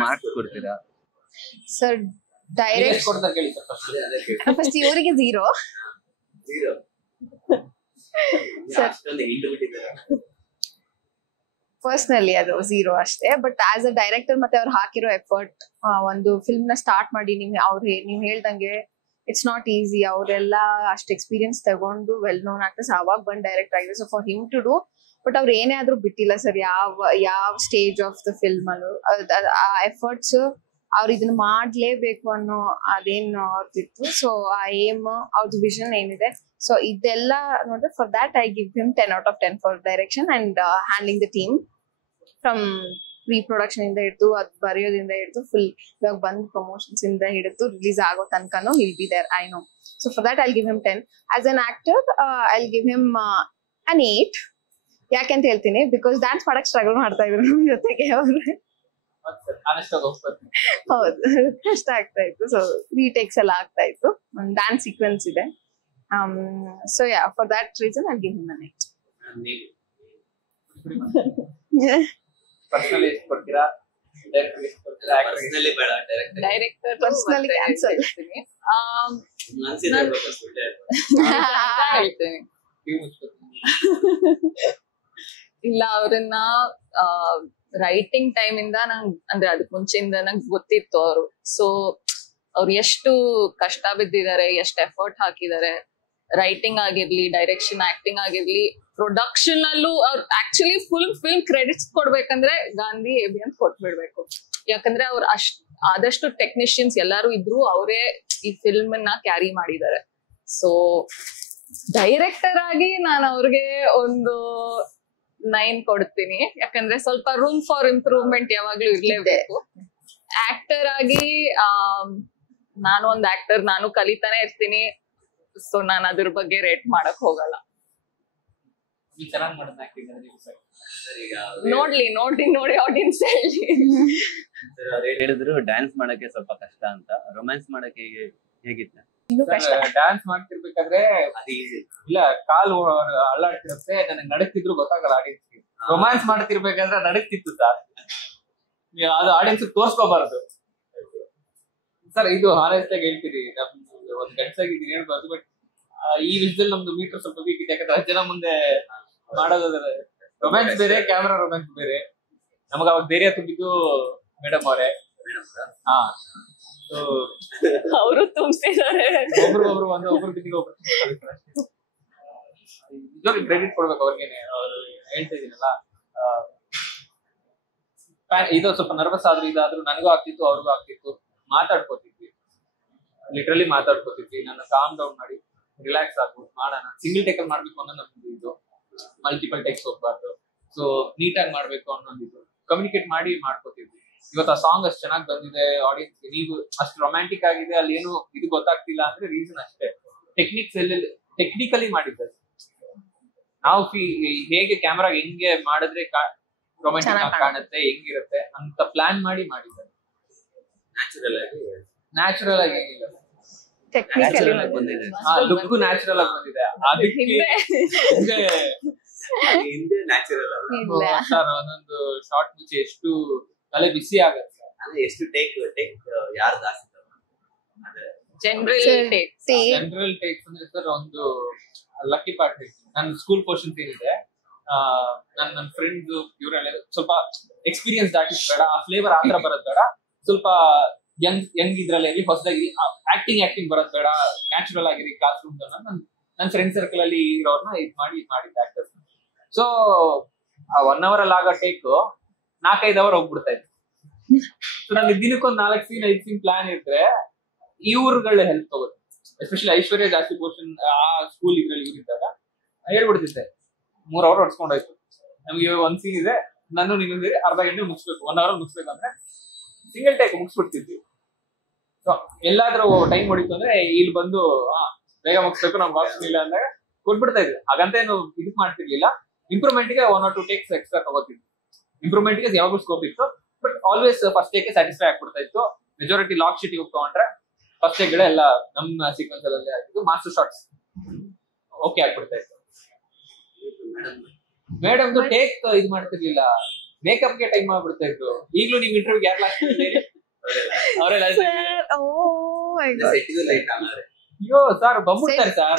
ಮಾರ್ಕ್ಸ್ ಕೊಡ್ತೀರಾ ಸರ್? ಡೈರೆಕ್ಟ್ ಫಸ್ಟ್ ಇವರಿಗೆ 0 ಪರ್ಸನಲಿ ಅದು 0 ಅಷ್ಟೇ. ಬಟ್ ಆಸ್ ಅ ಡೈರೆಕ್ಟರ್ ಮತ್ತೆ ಅವ್ರು ಹಾಕಿರೋ ಎಫರ್ಟ್, ಒಂದು ಫಿಲ್ಮ್ ನ ಸ್ಟಾರ್ಟ್ ಮಾಡಿ ನೀವ್ ಹೇಳ್ದಂಗೆ ಇಟ್ಸ್ ನಾಟ್ ಈಸಿ. ಅವರೆಲ್ಲ ಅಷ್ಟು ಎಕ್ಸ್ಪೀರಿಯನ್ಸ್ ತಗೊಂಡು ವೆಲ್ ನೋನ್ ಆಕ್ಟರ್ಸ್ ಅವಾಗ ಬಂದ್ ಡೈರೆಕ್ಟ್ ಆಗಿದೆ. So for him to do, but ಅವ್ರು ಏನೇ ಆದ್ರೂ ಬಿಟ್ಟಿಲ್ಲ ಸರ್. ಯಾವ ಸ್ಟೇಜ್ ಆಫ್ ದ ಫಿಲ್ಮ್ ಅಲ್ಲೂ ಆ ಎಫರ್ಟ್ಸ್ ಅವ್ರು ಇದನ್ನ ಮಾಡ್ಲೇಬೇಕು ಅನ್ನೋ ಅದೇನು ಅವ್ರದಿತ್ತು. ಸೊ ಆ ಏಮ್, ಅವ್ರದ್ದು ವಿಷನ್ ಏನಿದೆ, ಸೊ ಇದೆಲ್ಲ ನೋಡಿದ್ರೆ for that I give him 10 out of 10 for direction and handling the team from pre-production ಇಂದ ಹಿಡಿದು ಅದ್ ಬರೆಯೋದ್ರಿಂದ ಹಿಡಿದು ಫುಲ್ ಇವಾಗ ಬಂದ್ ಪ್ರಮೋಷನ್ಸ್ ಇಂದ ಹಿಡಿದು ರಿಲೀಸ್ ಆಗೋ ತನಕನೂ will be there, I know. So for that I'll give him 10. As an actor I'll give him an 8. ಯಾಕೆಂತ ಹೇಳ್ತೀನಿ, ಬಿಕಾಸ್ ಡ್ಯಾನ್ಸ್ ಮಾಡಕ್ ಸ್ಟ್ರಗಲ್ ಮಾಡ್ತಾ ಇದ್ರು ನಮ್ ಜೊತೆಗೆ ಅವ್ರು. ಹೌದು, ಕಷ್ಟ ಆಗ್ತಾ ಇತ್ತು. ಸೊ ರೀಟೇಕ್ಸ್ ಎಲ್ಲ ಆಗ್ತಾ ಇತ್ತು. ಒಂದು ಡ್ಯಾನ್ಸ್ ಸೀಕ್ವೆನ್ಸ್ ಇದೆ. So yeah, for that reason I'll give him an 8. Personally ಎಷ್ಟು ಕೊಡ್ತೀರಾ? Director personally cancel. ಇಲ್ಲ, ಅವ್ರನ್ನ ರೈಟಿಂಗ್ ಟೈಮ್ ಇಂದ ನಂಗೆ, ಅಂದ್ರೆ ಅದಕ್ ಮುಂಚೆಯಿಂದ ನಂಗೆ ಗೊತ್ತಿತ್ತು ಅವರು. ಸೊ ಅವ್ರು ಎಷ್ಟು ಕಷ್ಟ ಬಿದ್ದಿದ್ದಾರೆ, ಎಷ್ಟು ಎಫರ್ಟ್ ಹಾಕಿದ್ದಾರೆ. ರೈಟಿಂಗ್ ಆಗಿರ್ಲಿ, ಡೈರೆಕ್ಷನ್, ಆಕ್ಟಿಂಗ್ ಆಗಿರ್ಲಿ, ಪ್ರೊಡಕ್ಷನ್ ಅಲ್ಲೂ ಅವ್ರು ಆಕ್ಚುಲಿ ಫಿಲ್ಮ್ ಕ್ರೆಡಿಟ್ಸ್ ಕೊಡ್ಬೇಕಂದ್ರೆ ಗಾಂಧಿ ಎಬಿ ಅಂತ ಕೊಟ್ಬಿಡ್ಬೇಕು. ಯಾಕಂದ್ರೆ ಅವ್ರು ಆದಷ್ಟು ಟೆಕ್ನಿಷಿಯನ್ಸ್ ಎಲ್ಲಾರು ಇದ್ರು ಅವರೇ ಈ ಫಿಲ್ಮ್ ನ ಕ್ಯಾರಿ ಮಾಡಿದ್ದಾರೆ. ಸೊ ಡೈರೆಕ್ಟರ್ ಆಗಿ ನಾನು ಅವ್ರಿಗೆ ಒಂದು 9 ಕೊಡ್ತೀನಿ, ಯಾಕಂದ್ರೆ ಸ್ವಲ್ಪ ರೂಮ್ ಫಾರ್ ಇಂಪ್ರೂವ್ಮೆಂಟ್ ಯಾವಾಗ್ಲೂ ಇರ್ಲೇಬೇಕು. ಆಕ್ಟರ್ ಆಗಿ ನಾನು ಒಂದ್ ಆಕ್ಟರ್, ನಾನು ಕಲಿತಾನೆ ಇರ್ತೀನಿ. ಸೊ ನಾನು ಅದ್ರ ಬಗ್ಗೆ ರೇಟ್ ಮಾಡಕ್ ಹೋಗಲ್ಲ. ಚೆನ್ನಾಗಿ ಮಾಡೋದು ಆಕ್ಟಿಂಗ್ ಸರ್ ಈಗ ನೋಡಿ ಆಡಿಯನ್ಸ್ ಹೇಳಿದ್ರು ಡ್ಯಾನ್ಸ್ ಮಾಡಕ್ಕೆ ಸ್ವಲ್ಪ ಕಷ್ಟ ಅಂತ. ರೊಮ್ಯಾನ್ಸ್ ಮಾಡಕ್ಕೆ ಹೇಗಿತ್ತು? ಇನ್ನು ಕಷ್ಟ. ಡ್ಯಾನ್ಸ್ ಮಾಡ್ತಿರ್ಬೇಕಾದ್ರೆ ಅದು ಈಸಿ. ಇಲ್ಲ ಕಾಲು ಅಳ್ಳಾಡ್ತಿರುತ್ತೆ, ನನಗೆ ನಡಕ್ತಿದ್ರು ಗೊತ್ತಾಗಲ್ಲ ಆಡಿಯನ್ಸ್. ರೊಮ್ಯಾನ್ಸ್ ಮಾಡ್ತಿರ್ಬೇಕಾದ್ರೆ ನಡಕ್ತಿತ್ತು ಸರ್, ಅದು ಆಡಿಯನ್ಸ್ ತೋರ್ಸ್ಕೋಬಾರ್ದು ಸರ್. ಇದು ಹಾನೆಸ್ಟ್ ಆಗಿ ಹೇಳ್ತೀರಿ, ನಮ್ದು ಒಂದ್ ಗಂಟೆಗಿದ್ದೀನಿ ಹೇಳ್ಬಾರ್ದು. ಬಟ್ ಈ ವಿಷಯದಲ್ಲಿ ನಮ್ದು ಮೀಟರ್ ಸ್ವಲ್ಪ ವೀಕ್ ಇದೆ, ಯಾಕಂದ್ರೆ 10 ಜನ ಮುಂದೆ ಮಾಡೋದು ರೊಮ್ಯಾನ್ಸ್ ಬೇರೆ, ಕ್ಯಾಮ್ರಾ ರೊಮ್ಯಾನ್ಸ್ ಬೇರೆ. ನಮಗ ಅವಾಗ ಧೈರ್ಯ ತುಂಬಿದ್ದು ಮೇಡಮ್ ಅವರೇ. ಹಾ, ಅವರು ತುಂಬಿಸಿದ್ದಾರೆ. ಒಬ್ರು ಒಬ್ರು ಬಿದ್ದಿಗೆ ಒಬ್ರು ಕ್ರೆಡಿಟ್ ಕೊಡ್ಬೇಕು ಅವ್ರಿಗೇನೆ. ಅವ್ರು ಹೇಳ್ತಾ ಇದೀನಲ್ಲ, ಇದು ಸ್ವಲ್ಪ ನರ್ವಸ್ ಆದ್ರೂ ಇದಾದ್ರೂ ನನಗೂ ಆಗ್ತಿತ್ತು, ಅವ್ರಿಗೂ ಆಗ್ತಿತ್ತು. ಮಾತಾಡ್ಕೋತಿದ್ವಿ, ಲಿಟ್ರಲಿ ಮಾತಾಡ್ಕೋತಿದ್ವಿ. ನನ್ನ ಕಾಮ್ ಡೌನ್ ಮಾಡಿ ರಿಲ್ಯಾಕ್ಸ್ ಆಗ್ಬೋದು, ಮಾಡೋಣ. ಸಿಂಗಲ್ ಟೇಕಲ್ ಮಾಡ್ಬೇಕು ಅನ್ನೋ ನಮ್ದು ಇದು, ಮಲ್ಟಿಪಲ್ ಟೇಕ್ಸ್ ಹೋಗ್ಬಾರ್ದು. ಸೊ ನೀಟಾಗಿ ಮಾಡ್ಬೇಕು ಅನ್ನೋದಿದ್ದು ಕಮ್ಯುನಿಕೇಟ್ ಮಾಡಿ ಮಾಡ್ಕೋತಿದ್ವಿ. ಇವತ್ತು ಆ ಸಾಂಗ್ ಅಷ್ಟು ಚೆನ್ನಾಗಿ ಬಂದಿದೆ ಆಡಿಯನ್ಸ್ಗೆ, ನೀವು ಅಷ್ಟು ರೊಮ್ಯಾಂಟಿಕ್ ಆಗಿದೆ, ಅಲ್ಲಿ ಏನು ಇದು ಗೊತ್ತಾಗ್ತಿಲ್ಲ ಅಂದ್ರೆ ರೀಸನ್ ಅಷ್ಟೇ. ಟೆಕ್ನಿಕಲಿ ಮಾಡಿದ್ದಾರೆ ನಾವು. ಹೇಗೆ ಕ್ಯಾಮ್ರಾಗ ಹೆಂಗೆ ಮಾಡಿದ್ರೆ ರೊಮ್ಯಾಂಟಿಕ್ ಕಾಣುತ್ತೆ, ಹೆಂಗಿರುತ್ತೆ ಅಂತ ಪ್ಲಾನ್ ಮಾಡಿ ಮಾಡಿದ್ದಾರೆ. ನ್ಯಾಚುರಲ್ ಆಗಿ ಏನಿಲ್ಲ, ಬಂದಿದೆ. ಲುಕ್ ನ್ಯಾಚುರಲ್ ಆಗಿ ಬಂದಿದೆ. ಅದಕ್ಕೆ ಹಿಂದೆ ನ್ಯಾಚುರಲ್ ಅಲ್ಲ ಸರ್, ಒಂದೊಂದು ಶಾರ್ಟ್ ಮುಂಚೆ ಎಷ್ಟು ತಲೆ ಬಿಸಿ ಆಗತ್ತೆ. ಅಂದ್ರೆ ಎಷ್ಟು ಟೇಕ್ ಯಾರು ಜಾಸ್ತಿ ಜನರಲ್ ಟೇಕ್ಸ್ ಅಂದ್ರೆ ಸರ್ ಒಂದು ಲಕ್ಕಿ ಪಾರ್ಟ್. ನನ್ನ ಸ್ಕೂಲ್ ಪೋರ್ಷನ್ ಏನಿದೆ, ನನ್ನ ಫ್ರೆಂಡ್ ಇವರೆಲ್ಲ ಸ್ವಲ್ಪ ಎಕ್ಸ್ಪೀರಿಯನ್ಸ್ ದಾಟಿಸ್ ಬೇಡ, ಆ ಫ್ಲೇವರ್ ಆತರ ಬರೋದ್ ಬೇಡ, ಸ್ವಲ್ಪ ಯಂಗ್ ಇದ್ರಲ್ಲಿ ಹೊಸದಾಗಿ ಆಕ್ಟಿಂಗ್ ಬರೋದ್ ಬೇಡ, ನ್ಯಾಚುರಲ್ ಆಗಿರಿ ಕ್ಲಾಸ್ ರೂಮ್. ನನ್ನ ಫ್ರೆಂಡ್ ಸರ್ಕಲ್ ಅಲ್ಲಿ ಇರೋರ್ನ ಮಾಡಿದ್ದ ಆಕ್ಟರ್ಸ್. ಸೊ 1 hour ಅಲ್ಲಿ ಆಗೋ ಟೇಕ್ 4-5 hour ಹೋಗ್ಬಿಡ್ತಾ ಇತ್ತು. ನನಗೆ ದಿನಕ್ಕೊಂದು 4 ಸೀನ್ 5 ಸೀನ್ ಪ್ಲಾನ್ ಇದ್ರೆ ಇವ್ರುಗಳ ಹೆಲ್ಪ್ ತಗೋದು. ಎಸ್ಪೆಷಲಿ ಐಶ್ವರ್ಯ ಜಾಸ್ತಿ ಪೋರ್ಷನ್ ಆ ಸ್ಕೂಲ್ ಇದ್ರಲ್ಲಿ ಇವ್ರಿದ್ದಾಗ ಹೇಳ್ಬಿಡ್ತಿದ್ದೆ, 3 hour ಹೊಡ್ಸ್ಕೊಂಡೋಯ್ತು. ನಮ್ಗೆ 1 ಸೀನ್ ಇದೆ, ನಾನು ನೀನು ಅರ್ಧ ಗಂಟೆ ಮುಗಿಸ್ಬೇಕು, 1 hour ಮುಗಿಸ್ಬೇಕು ಅಂದ್ರೆ ಸಿಂಗಲ್ ಟೇಕ್ ಮುಗಿಸ್ಬಿಡ್ತಿದ್ವಿ. ಸೊ ಎಲ್ಲಾದ್ರೂ ಟೈಮ್ ಹೊಡಿತು ಅಂದ್ರೆ ಇಲ್ಲಿ ಬಂದು ಬೇಗ ಮುಗಿಸ್ಬೇಕು, ನಮ್ಗೆ ಆಪ್ಷನ್ ಇಲ್ಲ ಅಂದಾಗ ಕೊಟ್ಬಿಡ್ತಾ ಇದ್ವಿ. ಹಾಗಂತ ಏನು ಇದಕ್ ಮಾಡ್ತಿರ್ಲಿಲ್ಲ. ಇಂಪ್ರೂವ್ಮೆಂಟ್ಗೆ 1 or 2 ಟೇಕ್ಸ್ ಎಕ್ಸ್ಟ್ರಾ ತಗೋತಿದ್ವಿ. ಇಂಪ್ರೂವ್ಮೆಂಟ್ಗೆ ಯಾವಾಗಲೂ ಸ್ಕೋಪ್ ಇತ್ತು, but always first take satisfy ಆಗ್ಬಿಡ್ತಾ ಇತ್ತು. ಮೆಜಾರಿಟಿ ಲಾಕ್ ಶೀಟ್ ಹೋಗಿ ತಗೊಂಡ್ರೆ ಫಸ್ಟ್ ಟೇಕ್ಗಳೇ ಎಲ್ಲ ನಮ್ಮ ಸೀಕ್ವೆನ್ಸ್ ಅಲ್ಲೇ ಆಗಿದ್ದು. ಮಾಸ್ಟರ್ ಶಾಟ್ಸ್ ಓಕೆ ಆಗ್ಬಿಡ್ತಾ ಇತ್ತು. ಮೇಡಮ್ದು ಟೇಕ್ ಇದು ಮಾಡ್ತಿರ್ಲಿಲ್ಲ, ಮೇಕಪ್ಗೆ ಟೈಮ್ ಆಗ್ಬಿಡ್ತಾ ಇತ್ತು. ಈಗಲೂ ನಿಮ್ ಇಂಟರ್ವ್ಯೂಗೆ ಯಾರು ಲಾಸ್ಟ್ ಅವರೆಲ್ಲ ಅಯ್ಯೋ ಸರ್ ಬಂದ್ಬಿಡ್ತಾರೆ ಸರ್,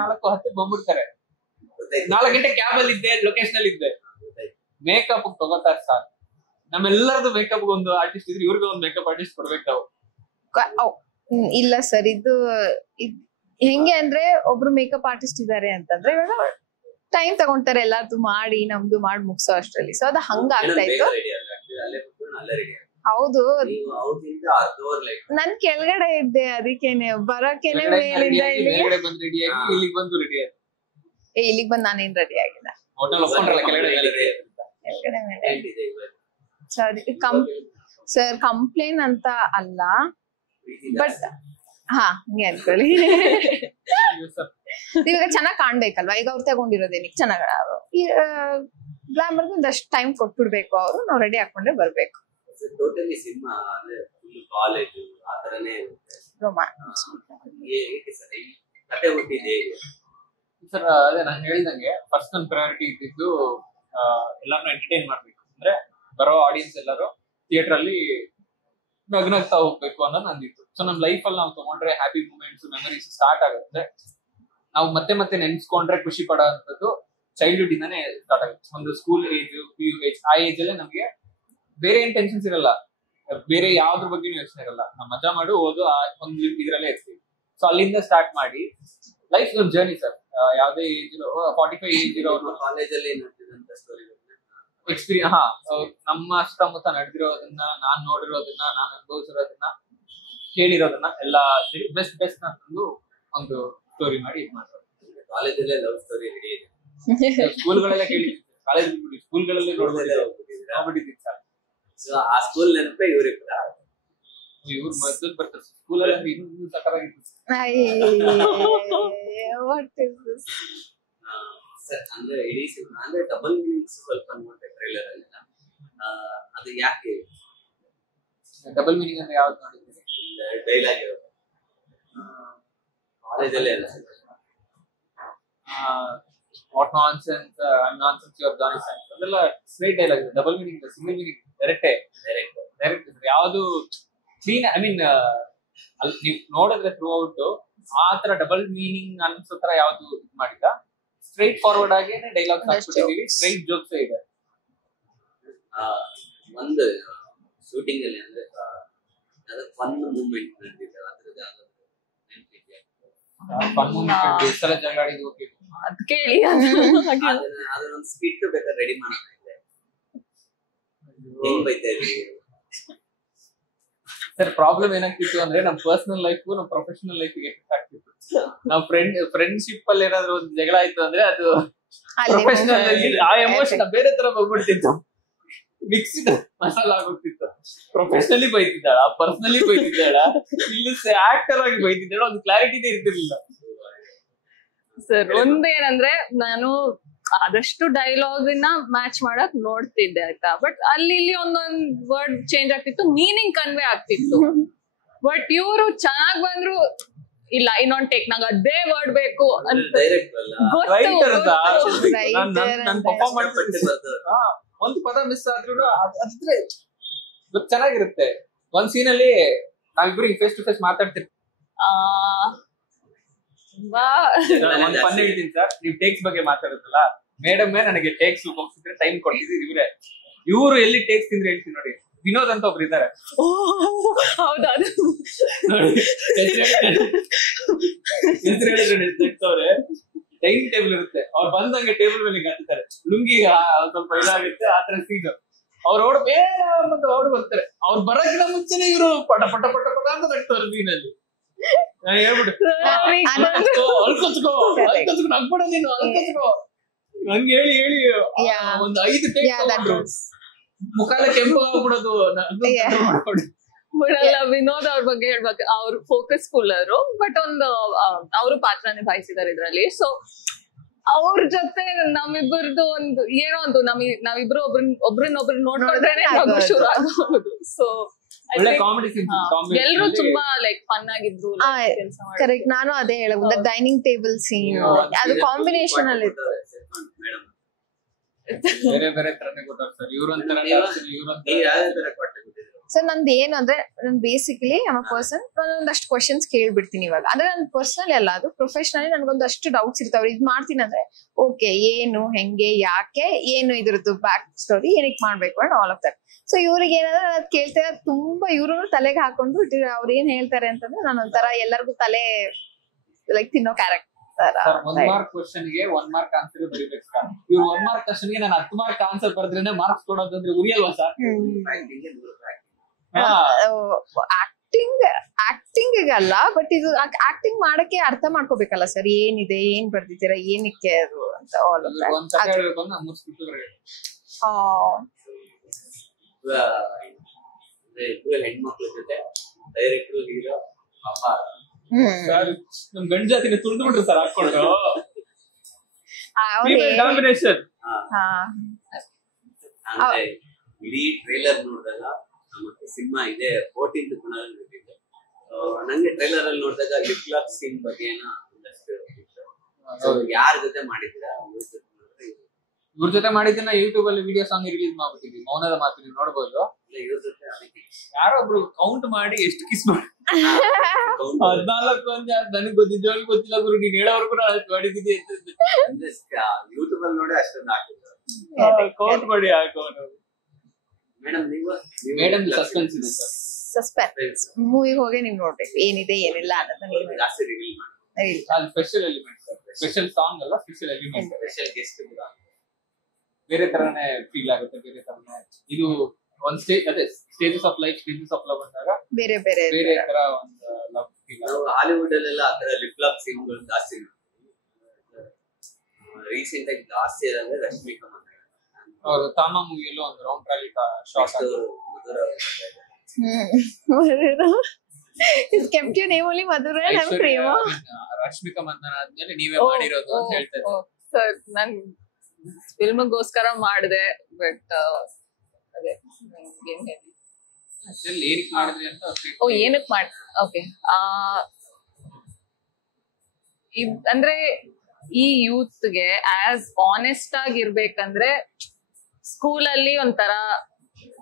4:10 ಬಂದ್ಬಿಡ್ತಾರೆ. 4 ಗಂಟೆ ಕ್ಯಾಬ್ ಅಲ್ಲಿ ಇದ್ದೆ, ಲೊಕೇಶನ್ ಅಲ್ಲಿ ಇದ್ದೆ, ಮೇಕಪ್ ತಗೋತಾರೆ ಸರ್. ನಮ್ಮೆಲ್ಲರದು ಮೇಕಪ್ ಒಂದು ಆರ್ಟಿಸ್ಟ್ ಇದ್ರೆ ಇವ್ರಿಗೆ ಒಂದು ಮೇಕಪ್ ಆರ್ಟಿಸ್ಟ್ ಕೊಡ್ಬೇಕು ನಾವು. ಇಲ್ಲ ಸರ್, ಇದು ಹೆಂಗೆ ಅಂದ್ರೆ ಒಬ್ರು ಮೇಕಪ್ ಆರ್ಟಿಸ್ಟ್ ಇದಾರೆ ಅಂತಂದ್ರೆ ಇವಾಗ ಟೈಮ್ ತಗೊಂತಾರೆ ಎಲ್ಲಾರ್ದು ಮಾಡಿ ನಮ್ದು ಮಾಡಿ ಮುಗಿಸೋ ಅಷ್ಟ್ರಲ್ಲಿ. ಸೊ ಅದು ಹಂಗ ಆಗ್ತಾ ಇತ್ತು. ಹೌದು, ನನ್ ಕೆಳಗಡೆ ಇದ್ದೆ, ಅದಕ್ಕೇನೆ ಬರಕ್ಕೇನೆ ಮೇಲಿಂದ ಇಲ್ಲಿಗೆ ಬಂದ್ ನಾನೇನ್ ರೆಡಿ ಆಗಿಲ್ಲ. ಸರ್ ಕಂಪ್ಲೇನ್ ಅಂತ ಅಲ್ಲ, ಬಟ್ ಹಂಗೆ ಅನ್ಕೊಳ್ಳಿ. ಇವಾಗ ಚೆನ್ನಾಗ್ ಕಾಣ್ಬೇಕಲ್ವಾ, ಈಗ ಅವ್ರು ತಗೊಂಡಿರೋದೇನಿಕ್ ಚೆನ್ನಾಗ ಗ್ಲಾಮರ್ಗೆ ಒಂದಷ್ಟು ಟೈಮ್ ಕೊಟ್ಬಿಡ್ಬೇಕು. ಅವರು ನಾವ್ ರೆಡಿ ಹಾಕೊಂಡೆ ಬರ್ಬೇಕು. ಟೋಟಲಿ ಸಿನಿಮಾ ಅಂದ್ರೆ ಕಾಲೇಜ್ ಆ ತರನೇ ರೊಮ್ಯಾನ್ಸ್ ಕತೆ ಹುಟ್ಟಿದೆ ಸರ್. ಅದೇ ನಾನು ಹೇಳಿದಂಗೆ ಫಸ್ಟ್ ನನ್ನ ಪ್ರಯಾರಿಟಿ ಇದ್ದಿದ್ದು ಎಲ್ಲಾರನ್ನೂ ಎಂಟರ್ಟೈನ್ ಮಾಡ್ಬೇಕು. ಅಂದ್ರೆ ಬರೋ ಆಡಿಯನ್ಸ್ ಎಲ್ಲರೂ ಥಿಯೇಟರ್ ಅಲ್ಲಿ ನಗ್ನಗ್ತಾ ಹೋಗ್ಬೇಕು ಅನ್ನೋದು ನಂದಿತ್ತು. ಸೊ ನಮ್ ಲೈಫ್ ಅಲ್ಲಿ ನಾವು ತಗೊಂಡ್ರೆ ಹ್ಯಾಪಿ ಮೂಮೆಂಟ್ಸ್, ಮೆಮರೀಸ್ ಸ್ಟಾರ್ಟ್ ಆಗುತ್ತೆ. ನಾವು ಮತ್ತೆ ಮತ್ತೆ ನೆನ್ಸ್ಕೊಂಡ್ರೆ ಖುಷಿ ಪಡೋ ಅಂತದ್ದು ಚೈಲ್ಡ್ಹುಡ್ ಇಂದಾನೆ ಸ್ಟಾರ್ಟ್ ಆಗುತ್ತೆ. ಒಂದು ಸ್ಕೂಲ್ ಏಜ್, PU ಏಜ್, ಆ ಏಜ್ ಅಲ್ಲೇ ನಮ್ಗೆ ಬೇರೆ ಏನ್ ಟೆನ್ಷನ್ಸ್ ಇರಲ್ಲ, ಬೇರೆ ಯಾವ್ದ್ರ ಬಗ್ಗೆ ಯೋಚನೆ ಇರಲ್ಲ. ನಾವು ಮಜಾ ಮಾಡು ಓದು ಒಂದು ಇದ್ರಲ್ಲೇ ಇರ್ತೀವಿ. ಸೊ ಅಲ್ಲಿಂದ ಸ್ಟಾರ್ಟ್ ಮಾಡಿ ಲೈಫ್ ಒಂದು ಜರ್ನಿ ಸರ್. ಯಾವ್ದೇ ಏಜ್ 45 ಏಜ್ ಇರೋರು ಕಾಲೇಜಲ್ಲಿ ನಡೆದಿದ್ದಂತ ಸ್ಟೋರಿ ಎಕ್ಸ್ಪೀರಿಯನ್ಸ್ ನಮ್ಮ ಸುತ್ತಮುತ್ತ ನಡೆದಿರೋದನ್ನ, ನಾನ್ ನೋಡಿರೋದನ್ನ, ನಾನ್ ಅನುಭವಿಸಿರೋದನ್ನ, ಕೇಳಿರೋದನ್ನ ಎಲ್ಲ ಬೆಸ್ಟ್ ಅಂತಂದು ಒಂದು ಸ್ಟೋರಿ ಮಾಡಿ ಇದು ಮಾಡ್ತಾರೆ. ಕಾಲೇಜಲ್ಲೇ ಲವ್ ಸ್ಟೋರಿ ರೆಡಿ ಇದೆ. ಸ್ಕೂಲ್ಗಳೆಲ್ಲ ಕೇಳಿದ್ವಿ, ಕಾಲೇಜ್ ಸ್ಕೂಲ್ಗಳಲ್ಲೇ ನೋಡ್ಬಿಟ್ಟಿದ್ದೀವಿ ಸರ್. ಸೊ ಆ ಸ್ಕೂಲ್ ನೆನಪೇ ಇವ್ರಿಬ್ರ ಇವ್ರು ಮೊದಲು ಬರ್ತಾರೆ ಸ್ಕೂಲಲ್ಲಿ ಇನ್ನೂ ಸಕ್ಕತ್ತಾಗಿತ್ತು ಸರ್. ಅಂದ್ರೆ ಇಡೀ ಅಂದ್ರೆ ಡಬಲ್ ಮೀನಿಂಗ್ಸ್ ಸ್ವಲ್ಪ ನೋಡ್ದೆ ಟ್ರೈಲರ್ ಅಲ್ಲಿ. ಅದು ಯಾಕೆ ಡಬಲ್ ಮೀನಿಂಗ್ ಅಂದ್ರೆ ಯಾವ್ದು ನೋಡಿದ್ದೀರಿ? ಡೈಲಾಗ್ ಇರೋದು ಕಾಲೇಜಲ್ಲೇ ಅಲ್ಲ. What nonsense nonsense your nonsense ಅದೆಲ್ಲ straight dialogue. Double meaning single meaning direct ಯಾವುದು ಕ್ಲೀನ್. ಐ ಮೀನ್ ಅಲ್ಲಿ ನೀವು ನೋಡಿದ್ರೆ ಥ್ರೂ ಔಟ್ ಆ ತರ ಡಬಲ್ ಮೀನಿಂಗ್ ಅನ್ಸೋ ತರ ಯಾವ್ದು ಇದು ಮಾಡಿಲ್ಲ. ಸ್ಟ್ರೈಟ್ ಫಾರ್ವರ್ಡ್ ಆಗೇನೆ ಡೈಲಾಗ್ ಹಾಕ್ಬಿಟ್ಟಿದೀವಿ, ಸ್ಟ್ರೈಟ್ ಜೋಕ್ಸ್ ಇದೆ. ಒಂದು ಶೂಟಿಂಗ್ ಅಲ್ಲಿ ಅಂದ್ರೆ ಅದು ಫನ್ ಮೂವ್ಮೆಂಟ್ ನಡೆದಿದೆ, ಅದ್ರದ್ದು ಫನ್ ಮೂಮೆಂಟ್ ಎಷ್ಟೆಲ್ಲ ಜಗಾಡಿದ್ವಿ ಓಕೆ ಅದ್ ಕೇಳಿ ಅದನ್ನೊಂದು ಸ್ಕಿಟ್ ಬೇಕಾದ್ರೆ ರೆಡಿ ಮಾಡೋಣ. ಹೆಂಗ್ ಬೈತಾ ಇದ್ರಿ ಸರ್? ಪ್ರಾಬ್ಲಮ್ ಏನಾಗ್ತಿತ್ತು ಅಂದ್ರೆ ನಮ್ ಪರ್ಸನಲ್ ಲೈಫ್ ನಮ್ ಪ್ರೊಫೆಷನಲ್ ಲೈಫ್ ಎಫೆಕ್ಟ್ ಆಗ್ತಿತ್ತು. ನಾವ್ ಫ್ರೆಂಡ್ಶಿಪ್ ಅಲ್ಲಿ ಏನಾದ್ರು ಒಂದು ಜಗಳ ಆಯ್ತು ಅಂದ್ರೆ ಅದು ಪ್ರೊಫೆಷನಲ್ ಅಲ್ಲಿ ಆ ಎಮೋಷನ್ ಬೇರೆ ತರ ಹೋಗ್ಬಿಡ್ತಿತ್ತು, ಮಿಕ್ಸ್ಡ್ ಮಸಾಲ ಆಗೋಗ್ತಿತ್ತು. ಪ್ರೊಫೆಷನಲಿ ಬೈತಿದ್ದಾಳ, ಪರ್ಸನಲಿ ಬೈತಿದ್ದಾಳ, ಇಲ್ಲಿ ಆಕ್ಟರ್ ಆಗಿ ಬೈತಿದ್ದಾಳ, ಒಂದು ಕ್ಲಾರಿಟಿನೇ ಇರ್ತಿರ್ಲಿಲ್ಲ ಸರ್. ಒಂದೇನಂದ್ರೆ ನಾನು ಆದಷ್ಟು ಡೈಲಾಗ್ ನ ಮ್ಯಾಚ್ ಮಾಡಕ್ ನೋಡ್ತಿದ್ದೆ ಆಯ್ತಾ, ಬಟ್ ಅಲ್ಲಿ ಇಲ್ಲಿ ಒಂದೊಂದ್ ವರ್ಡ್ ಚೇಂಜ್ ಆಗ್ತಿತ್ತು, ಮೀನಿಂಗ್ ಕನ್ವೆ ಆಗ್ತಿತ್ತು. ಬಟ್ ಇವರು ಚೆನ್ನಾಗ್ ಬಂದ್ರು, ಇಲ್ಲ ಇನ್ನೊಂದ್ ಟೇಕ್ ನಂಗೆ ಅದೇ ವರ್ಡ್ ಬೇಕು ಅಂತ ಪರ್ಫಾರ್ಮ್ ಮಾಡ್ಬಿಟ್ಟು ಒಂದು ಪದ ಮಿಸ್ ಆದ್ರೂ ಅದ್ರೆ ಚೆನ್ನಾಗಿರುತ್ತೆ. ಒಂದ್ ಸೀನ್ ಅಲ್ಲಿ ನಾವಿಬ್ರು ಫೇಸ್ ಟು ಫೇಸ್ ಮಾತಾಡ್ತಿರ್ತೀವಿ. ಒಂದ್ ಫನ್ ಹೇಳ್ತೀನಿ ಸರ್, ನೀವ್ ಟೇಕ್ಸ್ ಬಗ್ಗೆ ಮಾತಾಡುತ್ತಲ್ಲ, ಮೇಡಮ್ ನನಗೆ ಟೇಕ್ಸ್ ಹೋಗ್ತಿದ್ರೆ ಟೈಮ್ ಕೊಡ್ತಿದ್ರು ಇವ್ರೆ. ಇವ್ರು ಎಲ್ಲಿ ಟೇಕ್ಸ್ ತಿಂದ್ರೆ ಹೇಳ್ತೀನಿ ನೋಡಿ, ವಿನೋದ್ ಅಂತ ಒಬ್ರು ಇದ್ದಾರೆ. ಹೇಳಿದ್ರೆ ಡೈನಿಂಗ್ ಟೇಬಲ್ ಇರುತ್ತೆ, ಅವ್ರು ಬಂದಂಗೆ ಟೇಬಲ್ ಮೇಲೆ ಹಾಕ್ತಾರೆ, ಲುಂಗಿ ಸ್ವಲ್ಪ ಇದಾಗುತ್ತೆ ಆತರ ಸೀನ್. ಅವ್ರು ಓಡ್ ಓಡ್ ಬರ್ತಾರೆ, ಅವ್ರು ಬರೋಕಿನ ಮುಂಚೆನೆ ಇವರು ಪಟ ಪಟ ಪಟ ಪಟ ಅಂತ ತಗ್ತಾರೆ ಸೀನಲ್ಲಿ. ನಾನು ಹೇಳ್ಬಿಟ್ಟು ಅಲ್ಕೊಚ್ಕೋ ನಗ್ಬೇಡ ನೀನು, ಅಲ್ಕೊಚ್ಕೋ ನಂಗೆ ಹೇಳಿ ಹೇಳಿ ಒಂದ್ 5 ಟೇಕ್ ತಗೊಂಡ್ರು, ಮುಖಾಲ ಕೆಂಪು ಆಗ್ಬಿಡೋದು. ಬಿಡಲ್ಲ. ವಿನೋದ್ ಅವ್ರ ಬಗ್ಗೆ ಹೇಳ್ಬೇಕು, ಅವ್ರು ಫೋಕಸ್ ಕೂಲರು, ಬಟ್ ಒಂದು ಅವರು ಪಾತ್ರ ನಿಭಾಯಿಸಿದಾರೆ ಇದ್ರಲ್ಲಿ. ಸೊ ಅವ್ರ ಜೊತೆ ನಮ್ಮಿಬ್ಬರದು ಒಂದು ಏನೋ ಒಂದು ನಾವಿಬ್ರು ಒಬ್ರನ್ನೊಬ್ರು ನೋಡ್ಕೊಂಡ್ರೇನೆ ನಗು ಶುರು ಆಗೋದು. ಸೊ ಎಲ್ರು ತುಂಬಾ ಲೈಕ್ ಫನ್ ಆಗಿದ್ರು. ಕರೆಕ್ಟ್, ನಾನು ಅದೇ ಹೇಳಬಹುದು. ಡೈನಿಂಗ್ ಟೇಬಲ್ ಸೀನ್ ಅದು ಕಾಂಬಿನೇಷನ್ ಅಲ್ಲಿ ಇತ್ತು. ಬೇರೆ ಬೇರೆ ತರನೇ ಗೊತ್ತಾಗ್ತಾರೆ ಸರ್. ನಂದು ಏನು ಅಂದ್ರೆ, ನಾನು ಬೇಸಿಕಲಿ ನಮ್ಮ ಪರ್ಸನ್ ಒಂದಷ್ಟು ಕ್ವಶನ್ಸ್ ಕೇಳ್ಬಿಡ್ತೀನಿ ಇವಾಗ. ಅಂದ್ರೆ ನನ್ ಪರ್ಸನಲ್ ಅಲ್ಲ, ಅದು ಪ್ರೊಫೆಷನಲಿ ನನ್ಗೊಂದಷ್ಟು ಡೌಟ್ಸ್ ಇರ್ತಾವ್ರಿ. ಇದು ಮಾಡ್ತೀನಿ ಅಂದ್ರೆ ಓಕೆ ಏನು ಹೆಂಗೆ ಯಾಕೆ ಏನು ಇದ್ರದ್ದು ಬ್ಯಾಕ್ ಸ್ಟೋರಿ ಏನಕ್ಕೆ ಮಾಡ್ಬೇಕು and all of that. So ಇವ್ರಿಗೆ ಏನಾದ್ರೆ ಅದ್ ಕೇಳ್ತಾ ತುಂಬಾ ಇವ್ರು ತಲೆಗೆ ಹಾಕೊಂಡು ಅವ್ರು ಏನ್ ಹೇಳ್ತಾರೆ ಅಂತಂದ್ರೆ ನಾನು ಒಂಥರ ಎಲ್ಲರಿಗೂ ತಲೆ ಲೈಕ್ ತಿನ್ನೋ ಕ್ಯಾರೆಕ್ಟರ್. 1 ಮಾರ್ಕ್ ಕ್ವಶನ್ ಗೆ 1 ಮಾರ್ಕ್ ಆನ್ಸರ್ ಬರೀಬೇಕು ಸರ್. ಇವ್ರು 1 ಮಾರ್ಕ್ ಕ್ವಶನ್ ಗೆ ನಾನು 10 ಮಾರ್ಕ್ ಆನ್ಸರ್ ಬರೆದ್ರೇನೆ ಮಾರ್ಕ್ಸ್ ಕೊಡೋದಂದ್ರೆ ಉರಿಯಲ್ವಾ ಸರ್? ಆಕ್ಟಿಂಗ್ ಅಲ್ಲ, ಬಟ್ ಇದು ಆಕ್ಟಿಂಗ್ ಮಾಡಕ್ಕೆ ಅರ್ಥ ಮಾಡ್ಕೋಬೇಕಲ್ಲ ಸರ್, ಏನಿದೆ ಏನ್ ಬರ್ದಿದ್ದೀರಾ ಏನಕ್ಕೆ ಅದು ಅಂತ. ಆಲ್ ಆಫ್ ಹೆಣ್ಮಕ್ಳ ಜೊತೆ ಡೈರೆಕ್ಟರ್ ಹೀರೋ ನಮ್ ಗಂಡ ಜಾತಿನ ತುಳಿದು ಬಿಟ್ರು ಸರ್ ಹಾಕೊಂಡು ಕಾಂಬಿನೇಷನ್. ಅಂದ್ರೆ ಇಡೀ ಟ್ರೈಲರ್ ನೋಡಿದಾಗ ಮತ್ತೆ ಸಿನಿಮಾ ಇದೆ 14th ಪುನಃ ಬಿಟ್ಟಿದೆ. ನಂಗೆ ಟ್ರೈಲರ್ ಅಲ್ಲಿ ನೋಡಿದಾಗ ಲಿಪ್ ಲಾಕ್ ಸೀನ್ ಬಗ್ಗೆ ಒಂದಷ್ಟು ಯಾರ ಜೊತೆ ಮಾಡಿದ್ದೀರಾ? ಇವ್ರ ಜೊತೆ ಮಾಡಿದ್ದನ್ನ ಯೂಟ್ಯೂಬ್ ಅಲ್ಲಿ ವಿಡಿಯೋ ಸಾಂಗ್ ರಿಲೀಸ್ ಮಾಡ್ಬಿಟ್ಟಿದ್ವಿ, ಮೌನದ ಮಾತು ನೀವು ನೋಡ್ಬೋದು. ಇವ್ರ ಜೊತೆ ಯಾರೋ ಒಬ್ರು ಕೌಂಟ್ ಮಾಡಿ ಎಷ್ಟು ಕಿಸ್ ಮಾಡಿ 14 ಅಂತ ನನಗೆ ಗೊತ್ತಿದ್ದವಳಿಗೆ ಗೊತ್ತಿಲ್ಲ ಗುರು, ನೀನ್ ಹೇಳೋರ್ಗು ಮಾಡಿದ್ದೀನಿ ಅಂತ ಯೂಟ್ಯೂಬ್ ಅಲ್ಲಿ ನೋಡಿ ಅಷ್ಟೊಂದು ಹಾಕಿದ್ರು. ಕೌಂಟ್ ಮಾಡಿ ಹಾಕೋನು. ಮೇಡಮ್ ಸಸ್ಪೆನ್ಸ್ ಇದೆ ಸರ್. ಸಸ್ಪೆನ್ಸ್ ಮೂವಿಗೆ ಹೋಗಿ ನೀವು ನೋಡ್ಬೇಕು ಏನಿದೆ ಏನಿಲ್ಲ ಅನ್ನೋದನ್ನ. ಜಾಸ್ತಿ ರಿವೀಲ್ ಮಾಡಿ ಅಲ್ಲಿ ಸ್ಪೆಷಲ್ ಎಲಿಮೆಂಟ್, ಸ್ಪೆಷಲ್ ಸಾಂಗ್ ಅಲ್ಲ, ಸ್ಪೆಷಲ್ ಎಲಿಮೆಂಟ್, ಸ್ಪೆಷಲ್ ಗೆಸ್ಟ್ ಕೂಡ ಬೇರೆ ತರನೇ ಫೀಲ್ ಆಗುತ್ತೆ, ಬೇರೆ ತರನೇ. ಇದು ಒಂದ್ ಸ್ಟೇಜ್, ಅದೇ stages of life, stages of love ಅಂದಾಗ ಬೇರೆ ಬೇರೆ ಬೇರೆ ತರ ಒಂದು ಲವ್ ಫೀಲ್. ನಾವು ಹಾಲಿವುಡ್ ಅಲ್ಲೆಲ್ಲ ಆ ತರ ಲಿಪ್ ಲಾಕ್ ಸೀನ್ಗಳು ಜಾಸ್ತಿ ರೀಸೆಂಟ್ ಆಗಿ ಜಾಸ್ತಿ ಇರೋದ್ರೆ ರಶ್ಮಿಕಾ ಮಂದಣ್ಣ. ಅವರು ತಾಮ ಮೂವಿಯಲ್ಲೂ ಒಂದು round trolley shot kept your name only Madhura and I'm Prema. Rashmika Mandanna ಆದ್ಮೇಲೆ ನೀವೇ ಮಾಡಿರೋದು ಅಂತ ಹೇಳ್ತಾರೆ. ಸರ್ ನಾನ್ ಫಿಲ್ಮ್ಗೋಸ್ಕರ ಮಾಡಿದೆ, ಬಟ್ ಅದೇ ಏನ್ ಹೇಳಿ, ಅದ್ರಲ್ಲಿ ಏನಕ್ಕೆ ಮಾಡಿದ್ರಿ ಅಂತ ಏನಕ್ ಮಾಡಿ, ಓಕೆ, ಅಂದ್ರೆ ಈ ಯೂತ್ಗೆ ಆಸ್ ಆನೆಸ್ಟ್ ಆಗಿರ್ಬೇಕಂದ್ರೆ ಸ್ಕೂಲಲ್ಲಿ ಒಂಥರ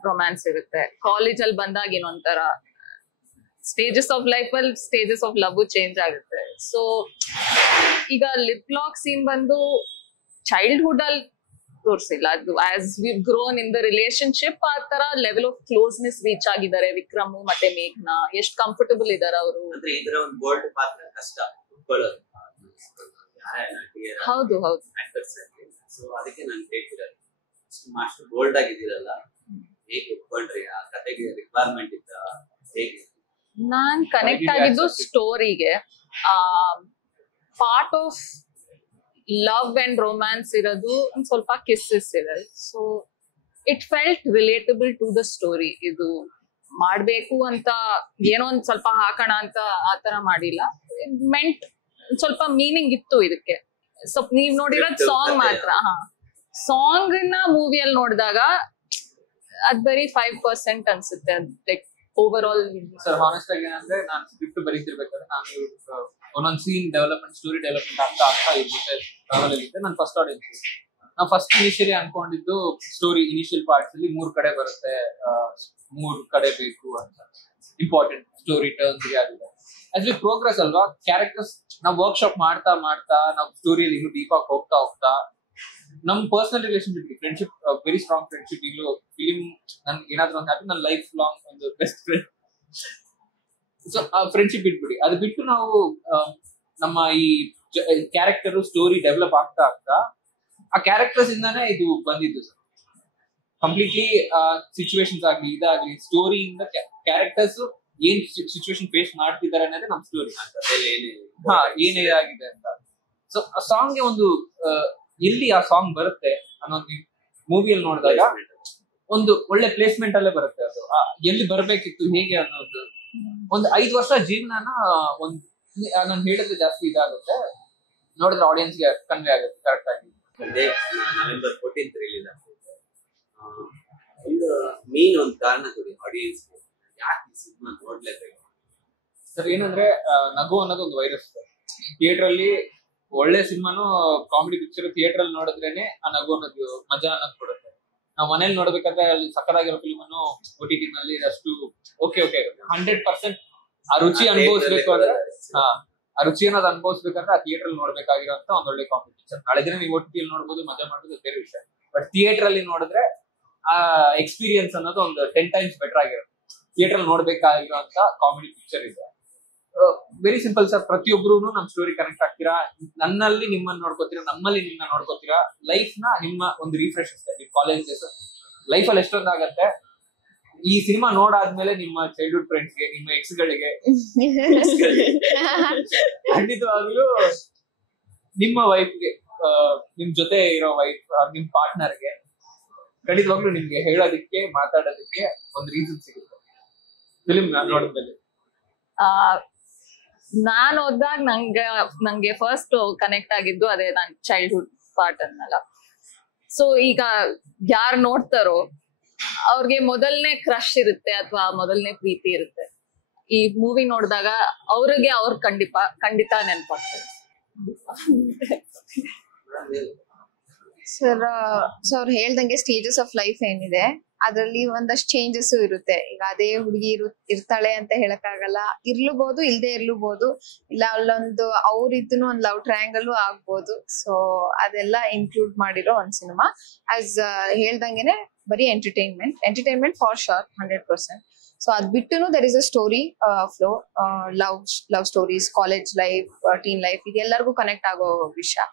ರೊಮ್ಯಾನ್ಸ್ ಇರುತ್ತೆ, ಕಾಲೇಜ್ ಅಲ್ಲಿ ಬಂದಾಗ ಇನ್ನೊಂಥರ, ಸ್ಟೇಜಸ್ ಆಫ್ ಲೈಫ್ ಅಲ್ಲಿ ಸ್ಟೇಜಸ್ ಆಫ್ ಲವ್ ಚೇಂಜ್ ಆಗುತ್ತೆ. ಸೊ ಈಗ ಲಿಪ್ ಲಾಕ್ ಸೀನ್ ಬಂದು ಚೈಲ್ಡ್ಹುಡ್ ಅಲ್ಲಿ ತೋರಿಸಿಲ್ಲ, ಅದು as we grown in the relationship ಆ ತರ ಲೆವೆಲ್ ಆಫ್ ಕ್ಲೋಸ್ನೆಸ್ ರೀಚ್ ಆಗಿದ್ದಾರೆ ವಿಕ್ರಮ್ ಮತ್ತೆ ಮೇಘ್ನಾ. ಎಷ್ಟು ಕಂಫರ್ಟಬಲ್ ಇದಾರೆ ಅವರು. ಅಂದ್ರೆ ಇದರ ಒಂದು ಬೋಲ್ಡ್ ಪಾತ್ರ ಕಷ್ಟ ಒಪ್ಕೊಳ್ಳೋದು. ಹೌದು ಹೌದು. ಸೊ ಅದಕ್ಕೆ ನಾನು ಕೇಳ್ತಿರೋದು, ಅಷ್ಟು ಬೋಲ್ಡ್ ಆಗಿದ್ದೀರಲ್ಲ, ಹೇಗೆ ಒಪ್ಕೊಂಡ್ರಿ? ಆ ಕತೆಗೆ ರಿಕ್ವೈರ್ಮೆಂಟ್ ಇತ್ತ ಹೇಗೆ? ನಾನ್ ಕನೆಕ್ಟ್ ಆಗಿದ್ದು ಸ್ಟೋರಿಗೆ. Part of love and romance ಇರೋದು ಒಂದ್ ಸ್ವಲ್ಪ ಕಿಸ್ಸಸ್ ಇದೆ. So it felt relatable to the story. ಇದು ಮಾಡ್ಬೇಕು ಅಂತ ಏನೋ ಒಂದ್ ಸ್ವಲ್ಪ ಹಾಕೋಣ ಅಂತ ಆತರ ಮಾಡಿಲ್ಲ, ಮೆಂಟ್ ಸ್ವಲ್ಪ ಮೀನಿಂಗ್ ಇತ್ತು ಇದಕ್ಕೆ. ಸೊ ನೀವ್ ನೋಡಿರೋದ್ ಸಾಂಗ್ ಮಾತ್ರ. ಸಾಂಗ್ ನ ಮೂವಿಯಲ್ಲಿ ನೋಡಿದಾಗ ಅದ್ ಬರೀ 5% ಅನ್ಸುತ್ತೆ, like over all. Sir honest ಆಗಿ ಏನಂದ್ರೆ, ನಾನು ಸ್ಕ್ರಿಪ್ಟ್ ಬರೀತಿರ್ಬೇಕಾದ್ರೆ ನಾನು ಒಂದೊಂದು ಸೀನ್ ಡೆವಲಪ್ಮೆಂಟ್, ಸ್ಟೋರಿ ಡೆವಲಪ್ಮೆಂಟ್ ಆಗ್ತಾ ಇದ್ಬಿಟ್ಟೆ ಟ್ರಾವೆಲ್ ಅಲ್ಲಿ. ನಾನು ಫಸ್ಟ್ ಆಡಿಯನ್ಸ್, ನಾವು ಫಸ್ಟ್ ಇನಿಷಿಯಲಿ ಅನ್ಕೊಂಡಿದ್ದು ಸ್ಟೋರಿ ಇನಿಷಿಯಲ್ ಪಾರ್ಟ್ಸ್ ಅಲ್ಲಿ 3 ಕಡೆ ಬರುತ್ತೆ, 3 ಕಡೆ ಬೇಕು ಅಂತ, ಇಂಪಾರ್ಟೆಂಟ್ ಸ್ಟೋರಿ ಟರ್ನ್ಸ್ ಆಗಿದೆ. ಆಕ್ಚುಲಿ ಪ್ರೋಗ್ರೆಸ್ ಅಲ್ವಾ, ಕ್ಯಾರೆಕ್ಟರ್ಸ್ ನಾವು ವರ್ಕ್ಶಾಪ್ ಮಾಡ್ತಾ ಮಾಡ್ತಾ ನಾವು ಸ್ಟೋರಿಯಲ್ಲಿ ಇನ್ನೂ ಡೀಪ್ ಆಗಿ ಹೋಗ್ತಾ ನಮ್ personal relationship, friendship, very strong friendship. ಈಗಲೂ ಫಿಲಿಮ್ ನನ್ ಏನಾದ್ರು ಒಂದು ಹ್ಯಾಪಿ, ನನ್ನ ಲೈಫ್ ಲಾಂಗ್ ಒಂದು ಬೆಸ್ಟ್ ಫ್ರೆಂಡ್. ಸೊ ಆ ಫ್ರೆಂಡ್ಶಿಪ್ ಬಿಟ್ಬಿಡಿ, ಅದು ಬಿಟ್ಟು ನಾವು ನಮ್ಮ ಈ ಕ್ಯಾರೆಕ್ಟರ್ ಸ್ಟೋರಿ ಡೆವಲಪ್ ಆಗ್ತಾ ಆ ಕ್ಯಾರೆಕ್ಟರ್ಸ್ ಇಂದಾನೇ ಇದು ಬಂದಿದ್ದು ಸರ್. ಕಂಪ್ಲೀಟ್ಲಿ ಸಿಚುವೇಶನ್ಸ್ ಆಗ್ಲಿ ಇದಾಗ್ಲಿ, ಸ್ಟೋರಿಯಿಂದ ಕ್ಯಾರೆಕ್ಟರ್ಸ್ ಏನ್ ಸಿಚುವೇಶನ್ ಫೇಸ್ ಮಾಡ್ತಿದ್ದಾರೆ ಅನ್ನೋದೇ ನಮ್ ಸ್ಟೋರಿ. ಏನೇ ಆಗಿದೆ ಅಂತ. ಸೊ ಆ ಸಾಂಗ್ಗೆ ಒಂದು ಎಲ್ಲಿ ಆ ಸಾಂಗ್ ಬರುತ್ತೆ ಅನ್ನೋದು ಮೂವಿಯಲ್ಲಿ ನೋಡಿದಾಗ ಒಂದು ಒಳ್ಳೆ ಪ್ಲೇಸ್ಮೆಂಟ್ ಅಲ್ಲೇ ಬರುತ್ತೆ. ಅದು ಎಲ್ಲಿ ಬರ್ಬೇಕಿತ್ತು ಹೇಗೆ ಅನ್ನೋದು ಒಂದು 5 ವರ್ಷ ಜೀವನನ ಒಂದು ನಾನು ಹೇಳಿದ್ರೆ ಜಾಸ್ತಿ ಇದಾಗುತ್ತೆ, ನೋಡಿದ್ರೆ ಆಡಿಯನ್ಸ್ಗೆ ಕನ್ವೆ ಆಗುತ್ತೆ ಕರೆಕ್ಟ್ ಆಗಿ. ನವೆಂಬರ್ 14th ರಿಲೀಸ್ ಆಗ್ತದೆ. ಒಂದು ಮೇನ್ ಒಂದು ಕಾರಣ ಕೊಡಿ ಆಡಿಯನ್ಸ್ ಯಾಕೆ ಸಿನಿಮಾ ನೋಡ್ಲೇಬೇಕು ಸರ್. ಏನಂದ್ರೆ ನಗು ಅನ್ನೋದು ಒಂದು ವೈರಸ್. ಥಿಯೇಟರ್ ಅಲ್ಲಿ ಒಳ್ಳೆ ಸಿನಿಮಾನು, ಕಾಮಿಡಿ ಪಿಕ್ಚರ್ ಥಿಯೇಟರ್ ಅಲ್ಲಿ ನೋಡಿದ್ರೇನೆ ಆ ನಗು ಅನ್ನೋದು ಮಜಾ ಅನ್ನೋದು ಕೊಡುತ್ತೆ. ನಾವು ಮನೇಲಿ ನೋಡ್ಬೇಕಾದ್ರೆ ಅಲ್ಲಿ ಸಕ್ಕದಾಗಿರೋ ಫಿಲ್ಮ್ ಅನ್ನು OTT ನಲ್ಲಿ ಅಷ್ಟು ಓಕೆ 100% ಆ ರುಚಿ ಅನುಭವಿಸ್ಬೇಕು ಅಂದ್ರೆ, ಆ ರುಚಿ ಅನ್ನೋದು ಅನುಭವಿಸ್ಬೇಕಂದ್ರೆ ಆ ಥಿಯೇಟರ್ ಅಲ್ಲಿ ನೋಡ್ಬೇಕಾಗಿರೋಂತ ಒಂದ್ ಒಳ್ಳೆ ಕಾಮಿಡಿ ಪಿಕ್ಚರ್. ನಾಳೆ ದಿನ ನೀವು OTT ಅಲ್ಲಿ ನೋಡ್ಬೋದು, ಮಜಾ ಮಾಡ್ಬೋದು, ಬೇರೆ ವಿಷಯ. ಬಟ್ ಥಿಯೇಟರ್ ಅಲ್ಲಿ ನೋಡಿದ್ರೆ ಆ ಎಕ್ಸ್ಪೀರಿಯನ್ಸ್ ಅನ್ನೋದು ಒಂದು 10 times ಬೆಟರ್ ಆಗಿರುತ್ತೆ. ಥಿಯೇಟರ್ ಅಲ್ಲಿ ನೋಡ್ಬೇಕಾಗಿರೋಂತ ಕಾಮಿಡಿ ಪಿಕ್ಚರ್ ಇದೆ. ವೆರಿ ಸಿಂಪಲ್ ಸರ್, ಪ್ರತಿಯೊಬ್ರು ನಮ್ ಸ್ಟೋರಿ ಕನೆಕ್ಟ್ ಆಗ್ತೀರಾ, ನನ್ನಲ್ಲಿ ನಿಮ್ಮನ್ನ ನೋಡ್ಕೋತೀರಾ, ನಮ್ಮಲ್ಲಿ ನಿಮ್ಮನ್ನ ನೋಡ್ಕೋತೀರಾ. ಲೈಫ್ ನ ನಿಮ್ಮ ಒಂದು ರಿಫ್ರೆಶ್ ಅಷ್ಟೇ. ಕಾಲೇಜ್ ಲೈಫ್ ಅಲ್ಲಿ ಎಷ್ಟೊಂದಾಗತ್ತೆ. ಈ ಸಿನಿಮಾ ನೋಡಾದ್ಮೇಲೆ ನಿಮ್ಮ ಚೈಲ್ಡ್ಹುಡ್ ಫ್ರೆಂಡ್ಸ್ಗೆ, ನಿಮ್ಮ ಎಕ್ಸ್ಗಳಿಗೆ ಖಂಡಿತವಾಗ್ಲೂ ನಿಮ್ಮ ವೈಫ್ಗೆ, ನಿಮ್ ಜೊತೆ ಇರೋ ವೈಫ್, ನಿಮ್ ಪಾರ್ಟ್ನರ್ಗೆ ಖಂಡಿತವಾಗ್ಲೂ ನಿಮ್ಗೆ ಹೇಳೋದಕ್ಕೆ, ಮಾತಾಡೋದಕ್ಕೆ ಒಂದು ರೀಸನ್ ಸಿಗುತ್ತೆ ಫಿಲಿಮ್ ನೋಡಿದ್ಮೇಲೆ. ನಾನ್ ಓದಾಗ ನಂಗೆ ಫಸ್ಟ್ ಕನೆಕ್ಟ್ ಆಗಿದ್ದು ಅದೇ ನನ್ ಚೈಲ್ಡ್ಹುಡ್ ಪಾರ್ಟ್ ಅನ್ನಲ್ಲ. ಸೊ ಈಗ ಯಾರು ನೋಡ್ತಾರೋ ಅವ್ರಿಗೆ ಮೊದಲನೇ ಕ್ರಶ್ ಇರುತ್ತೆ ಅಥವಾ ಮೊದಲನೇ ಪ್ರೀತಿ ಇರುತ್ತೆ. ಈ ಮೂವಿ ನೋಡಿದಾಗ ಅವ್ರಿಗೆ ಖಂಡಿತ ನೆನಪಾಗ್ತದೆ. ಸರ್ ಸೊ ಅವ್ರು ಹೇಳ್ದಂಗೆ ಸ್ಟೇಜಸ್ ಆಫ್ ಲೈಫ್ ಏನಿದೆ ಅದ್ರಲ್ಲಿ ಒಂದಷ್ಟು ಚೇಂಜಸ್ ಇರುತ್ತೆ. ಈಗ ಅದೇ ಹುಡುಗಿ ಇರ್ತಾಳೆ ಅಂತ ಹೇಳಕ್ಕಾಗಲ್ಲ, ಇರ್ಲೂಬಹುದು ಇಲ್ದೇ ಇರ್ಲೂಬಹುದು, ಇಲ್ಲ ಅಲ್ಲೊಂದು ಅವ್ರಿದ್ದನು ಒಂದ್ ಲವ್ ಟ್ರಯಾಂಗಲ್ ಆಗ್ಬೋದು. ಸೊ ಅದೆಲ್ಲ ಇನ್ಕ್ಲೂಡ್ ಮಾಡಿರೋ ಒಂದ್ ಸಿನಿಮಾ. ಆಸ್ ಹೇಳ್ದಂಗೆನೆ ಬರೀ ಎಂಟರ್ಟೈನ್ಮೆಂಟ್ ಫಾರ್ ಶೋರ್ 100%. ಸೊ ಅದ್ ಬಿಟ್ಟುನು there is a story flow, love stories, college life, teen life, ಇದೆಲ್ಲರಿಗೂ ಕನೆಕ್ಟ್ ಆಗೋ ವಿಷಯ.